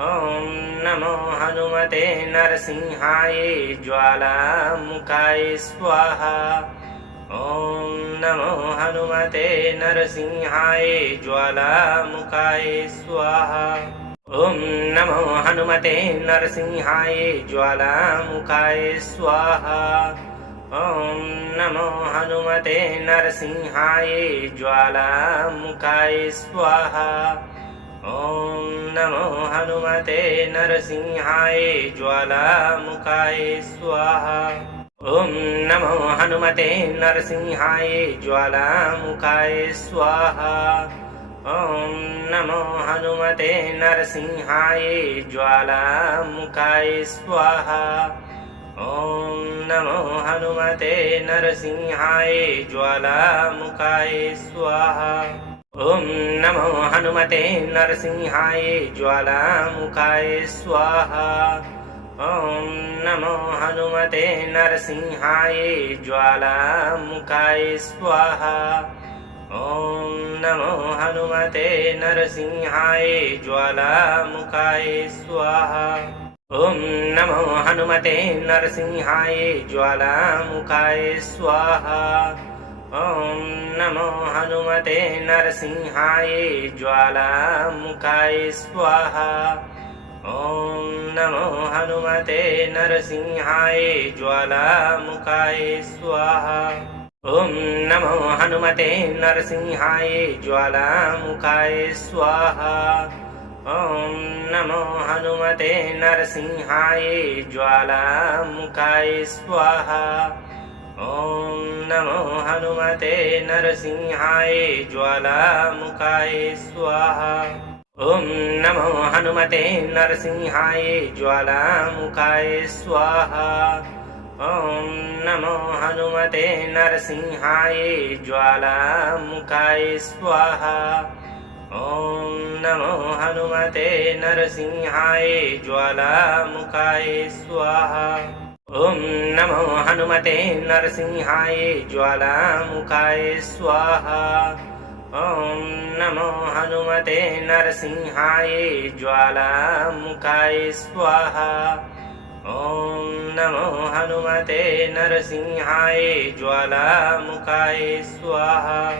ॐ नमो हनुमते नरसिंहाय ज्वालामुखाय स्वाहा। ॐ नमो हनुमते नरसिंहाय ज्वालामुखाय स्वाहा। ॐ नमो हनुमते नरसिंहाय ज्वालामुखाय स्वाहा। ॐ नमो हनुमते नरसिंहाय ज्वालामुखाय स्वाहा। ॐ नमो हनुमते नरसिंहाय ज्वालामुखाय स्वाहा। ॐ नमो हनुमते नरसिंहाय ज्वालामुखाय स्वाहा। ॐ नमो हनुमते नरसिंहाय ज्वालामुखाय स्वाहा। ॐ नमो हनुमते नरसिंहाय ज्वालामुखाय स्वाहा। ॐ नमो हनुमते नरसिंहाय ज्वालामुखाय स्वाहा। ॐ नमो हनुमते नरसिंहाय ज्वालामुखाय स्वाहा। ॐ नमो हनुमते नरसिंहाय ज्वालामुखाय स्वाहा। ॐ नमो हनुमते नरसिंहाय ज्वालामुखाय स्वाहा। ॐ नमो हनुमते नरसिंहाय ज्वालामुखाय स्वाहा। ॐ नमो हनुमते नरसिंहाय ज्वालामुखाय स्वाहा। ॐ नमो हनुमते नरसिंहाय ज्वालामुखाय स्वाहा। ॐ नमो हनुमते नरसिंहाय ज्वालामुखाय स्वाहा। ॐ नमो हनुमते नरसिंहाय ज्वालामुखाय स्वाहा। ॐ नमो हनुमते नरसिंहाय ज्वालामुखाय स्वाहा। ॐ नमो हनुमते नरसिंहाय ज्वालामुखाय स्वाहा। ॐ नमो हनुमते नरसिंहाय ज्वालामुखाय स्वाहा। ॐ नमो हनुमते नरसिंहाय ज्वालामुखाय स्वाहा। ॐ नमो हनुमते नरसिंहाय ज्वालामुखाय स्वाहा। ॐ नमो हनुमते नरसिंहाय ज्वालामुखाय स्वाहा।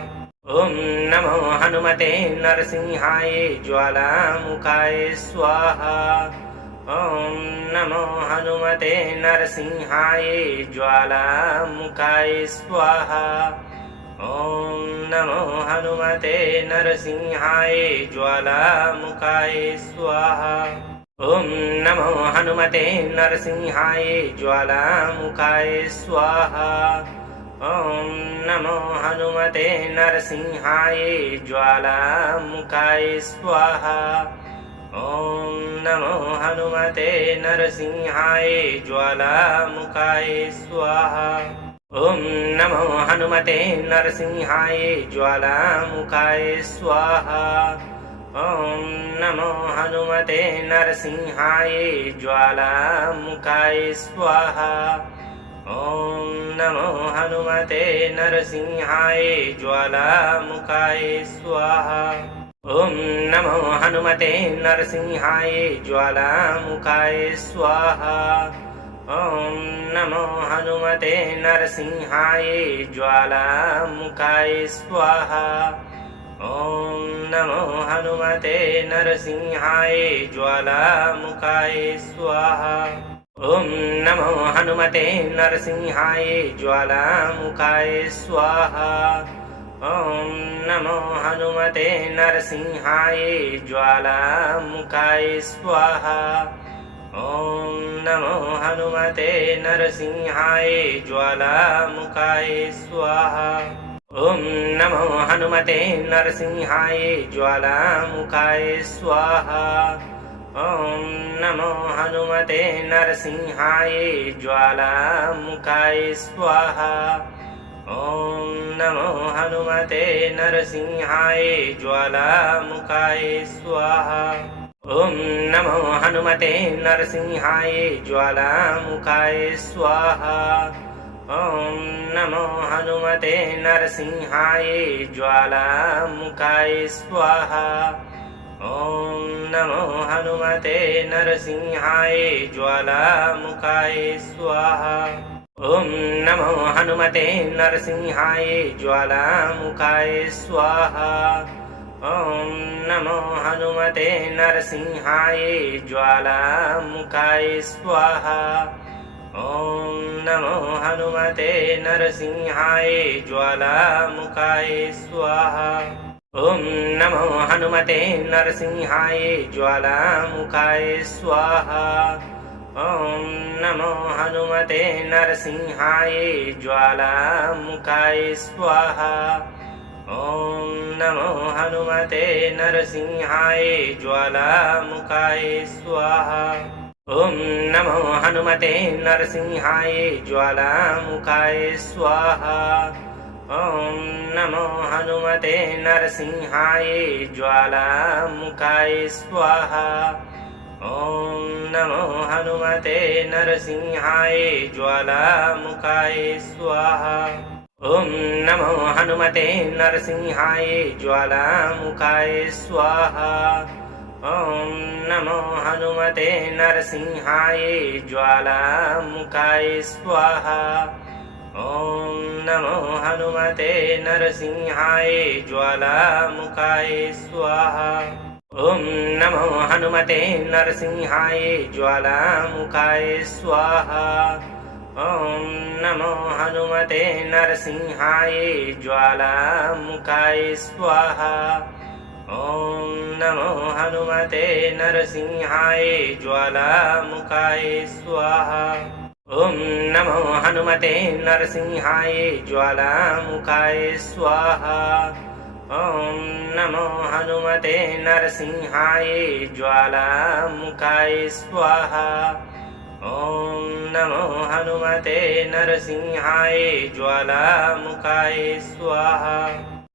ॐ नमो हनुमते नरसिंहाय ज्वालामुखाय स्वाहा। ॐ नमो हनुमते नरसिंहाय ज्वालामुखाय स्वाहा। ॐ नमो हनुमते नरसिंहाय ज्वालामुखाय स्वाहा। ॐ नमो हनुमते नरसिंहाय ज्वालामुखाय स्वाहा। ॐ नमो हनुमते नरसिंहाय ज्वालामुखाय स्वाहा। ॐ नमो हनुमते नरसिंहाय ज्वालामुखाय स्वाहा। ॐ नमो हनुमते नरसिंहाय ज्वालामुखाय स्वाहा। ॐ नमो हनुमते नरसिंहाय ज्वालामुखाय स्वाहा ॐ नमो हनुमते नरसिंहाय ज्वालामुखाय स्वाहा ॐ नमो हनुमते नरसिंहाय ज्वालामुखाय स्वाहा ॐ नमो हनुमते नरसिंहाय ज्वालामुखाय स्वाहा ॐ नमो हनुमते नरसिंहाय ज्वालामुखाय स्वाहा ॐ नमो हनुमते नरसिंहाय ज्वालामुखाय स्वाहा ॐ नमो हनुमते नरसिंहाय ज्वालामुखाय स्वाहा ॐ नमो हनुमते नरसिंहाय ज्वालामुखाय स्वाहा ॐ नमो हनुमते नरसिंहाय ज्वालामुखाय स्वाहा ॐ नमो हनुमते नरसिंहाय ज्वालामुखाय स्वाहा ॐ नमो हनुमते नरसिंहाय ज्वालामुखाय स्वाहा ॐ नमो हनुमते नरसिंहाय ज्वालामुखाय स्वाहा ॐ नमो हनुमते नरसिंहाय ज्वालामुखाय स्वाहा ॐ नमो हनुमते नरसिंहाय ज्वालामुखाय स्वाहा ॐ नमो हनुमते नरसिंहाय ज्वालामुखाय स्वाहा ॐ नमो हनुमते नरसिंहाय ज्वालामुखाय स्वाहा ॐ नमो हनुमते नरसिंहाय ज्वालामुखाय स्वाहा ॐ नमो हनुमते नरसिंहाय ज्वालामुखाय स्वाहा ॐ नमो हनुमते नरसिंहाय ज्वालामुखाय स्वाहा ॐ नमो हनुमते नरसिंहाय ज्वालामुखाय स्वाहा ॐ नमो हनुमते नरसिंहाय ज्वालामुखाय स्वाहा ॐ नमो हनुमते नरसिंहाय ज्वालामुखाय स्वाहा ॐ नमो हनुमते नरसिंहाय ज्वालामुखाय स्वाहा ॐ नमो हनुमते नरसिंहाय ज्वालामुखाय स्वाहा ॐ नमो हनुमते नरसिंहाय ज्वालामुखाय स्वाहा ॐ नमो हनुमते नरसिंहाय ज्वालामुखाय स्वाहा ॐ नमो हनुमते नरसिंहाय ज्वालामुखाय स्वाहा ॐ नमो हनुमते नरसिंहाय ज्वालामुखाय स्वाहा ॐ नमो हनुमते नरसिंहाय ज्वालामुखाय स्वाहा ॐ नमो हनुमते नरसिंहाय ज्वालामुखाय स्वाहा ॐ नमो हनुमते नरसिंहाय ज्वालामुखाय स्वाहा ॐ नमो हनुमते नरसिंहाय ज्वालामुखाय स्वाहा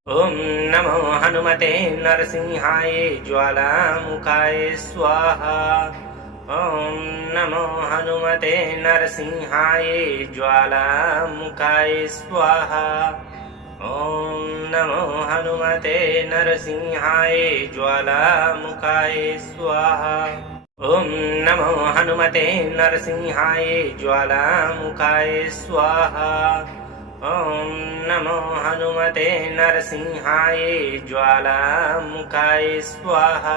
ॐ नमो हनुमते नरसिंहाय ज्वालामुखाय स्वाहा ॐ नमो हनुमते नरसिंहाय ज्वालामुखाय स्वाहा ॐ नमो हनुमते नरसिंहाय ज्वालामुखाय स्वाहा ॐ नमो हनुमते नरसिंहाय ज्वालामुखाय स्वाहा ॐ नमो हनुमते नरसिंहाय ज्वालामुखाय स्वाहा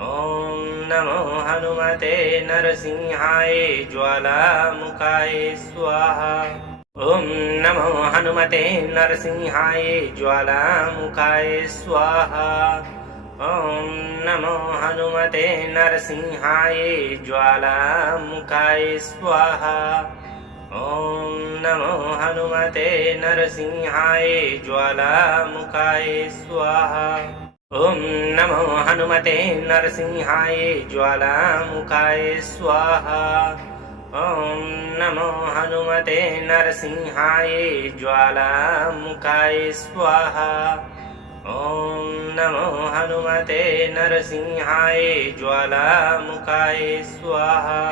ॐ नमो हनुमते नरसिंहाय ज्वालामुखाय स्वाहा ॐ नमो हनुमते नरसिंहाय ज्वालामुखाय स्वाहा ॐ नमो हनुमते नरसिंहाय ज्वालामुखाय स्वाहा ॐ नमो हनुमते नरसिंहाय ज्वालामुखाय स्वाहा ॐ नमो हनुमते नरसिंहाय ज्वालामुखाय स्वाहा ॐ नमो हनुमते नरसिंहाय ज्वालामुखाय स्वाहा ॐ नमो हनुमते नरसिंहाय ज्वालामुखाय स्वाहा।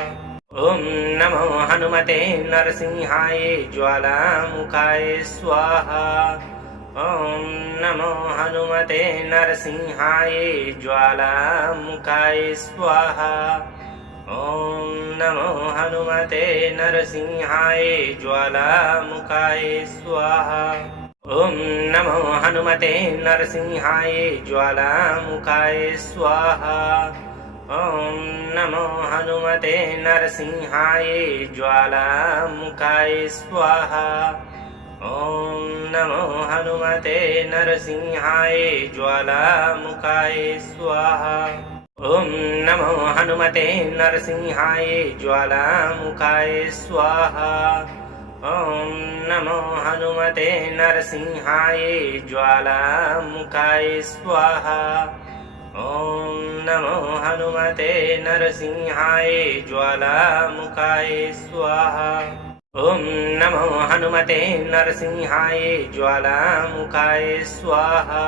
ॐ नमो हनुमते नरसिंहाय ज्वालामुखाय स्वाहा। ॐ नमो हनुमते नरसिंहाय ज्वालामुखाय स्वाहा। ॐ नमो हनुमते नरसिंहाय ज्वालामुखाय स्वाहा। ॐ नमो हनुमते नरसिंहाय ज्वालामुखाय स्वाहा। ॐ नमो हनुमते नरसिंहाय ज्वालामुखाय स्वाहा। ॐ नमो हनुमते नरसिंहाय ज्वालामुखाय स्वाहा। ॐ नमो हनुमते नरसिंहाय ज्वालामुखाय स्वाहा। ॐ नमो हनुमते नरसिंहाय ज्वालामुखाय स्वाहा। ॐ नमो हनुमते नरसिंहाय ज्वालामुखाय स्वाहा। ॐ नमो हनुमते नरसिंहाय ज्वालामुखाय स्वाहा।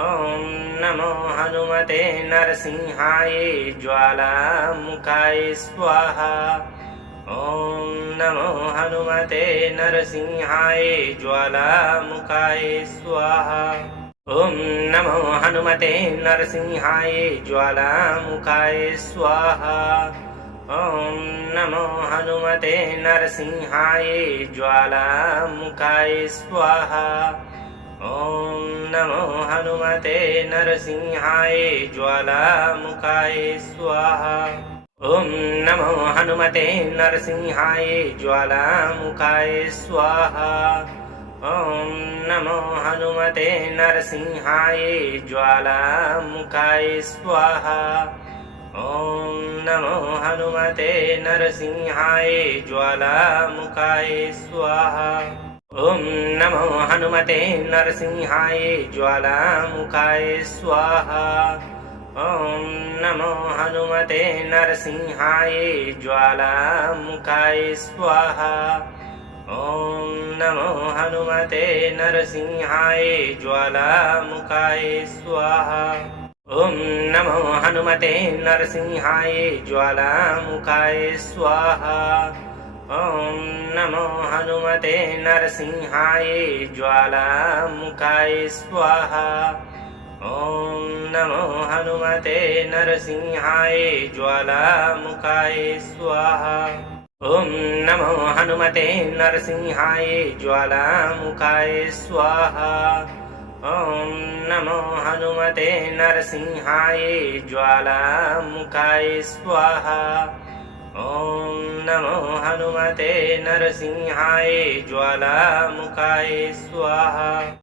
ॐ नमो हनुमते नरसिंहाय ज्वालामुखाय स्वाहा। ॐ नमो हनुमते नरसिंहाय ज्वालामुखाय स्वाहा। ॐ नमो हनुमते नरसिंहाय ज्वालामुखाय स्वाहा। ॐ नमो हनुमते नरसिंहाय ज्वालामुखाय स्वाहा। ॐ नमो हनुमते नरसिंहाय ज्वालामुखाय स्वाहा। ॐ नमो हनुमते नरसिंहाय ज्वालामुखाय स्वाहा। ॐ नमो हनुमते नरसिंहाय ज्वालामुखाय स्वाहा। ॐ नमो हनुमते नरसिंहाय ज्वालामुखाय स्वाहा। ॐ नमो हनुमते नरसिंहाय ज्वालामुखाय स्वाहा। ॐ नमो हनुमते नरसिंहाय ज्वालामुखाय स्वाहा। ॐ नमो हनुमते नरसिंहाय ज्वालामुखाय स्वाहा। ॐ नमो हनुमते नरसिंहाय ज्वालामुखाय स्वाहा। ॐ नमो हनुमते नरसिंहाय ज्वालामुखाय स्वाहा। ॐ नमो हनुमते नरसिंहाय ज्वालामुखाय स्वाहा। ॐ नमो हनुमते नरसिंहाय ज्वालामुखाय स्वाहा। ॐ नमो हनुमते नरसिंहाय ज्वालामुखाय स्वाहा। ॐ नमो हनुमते नरसिंहाय ज्वालामुखाय स्वाहा।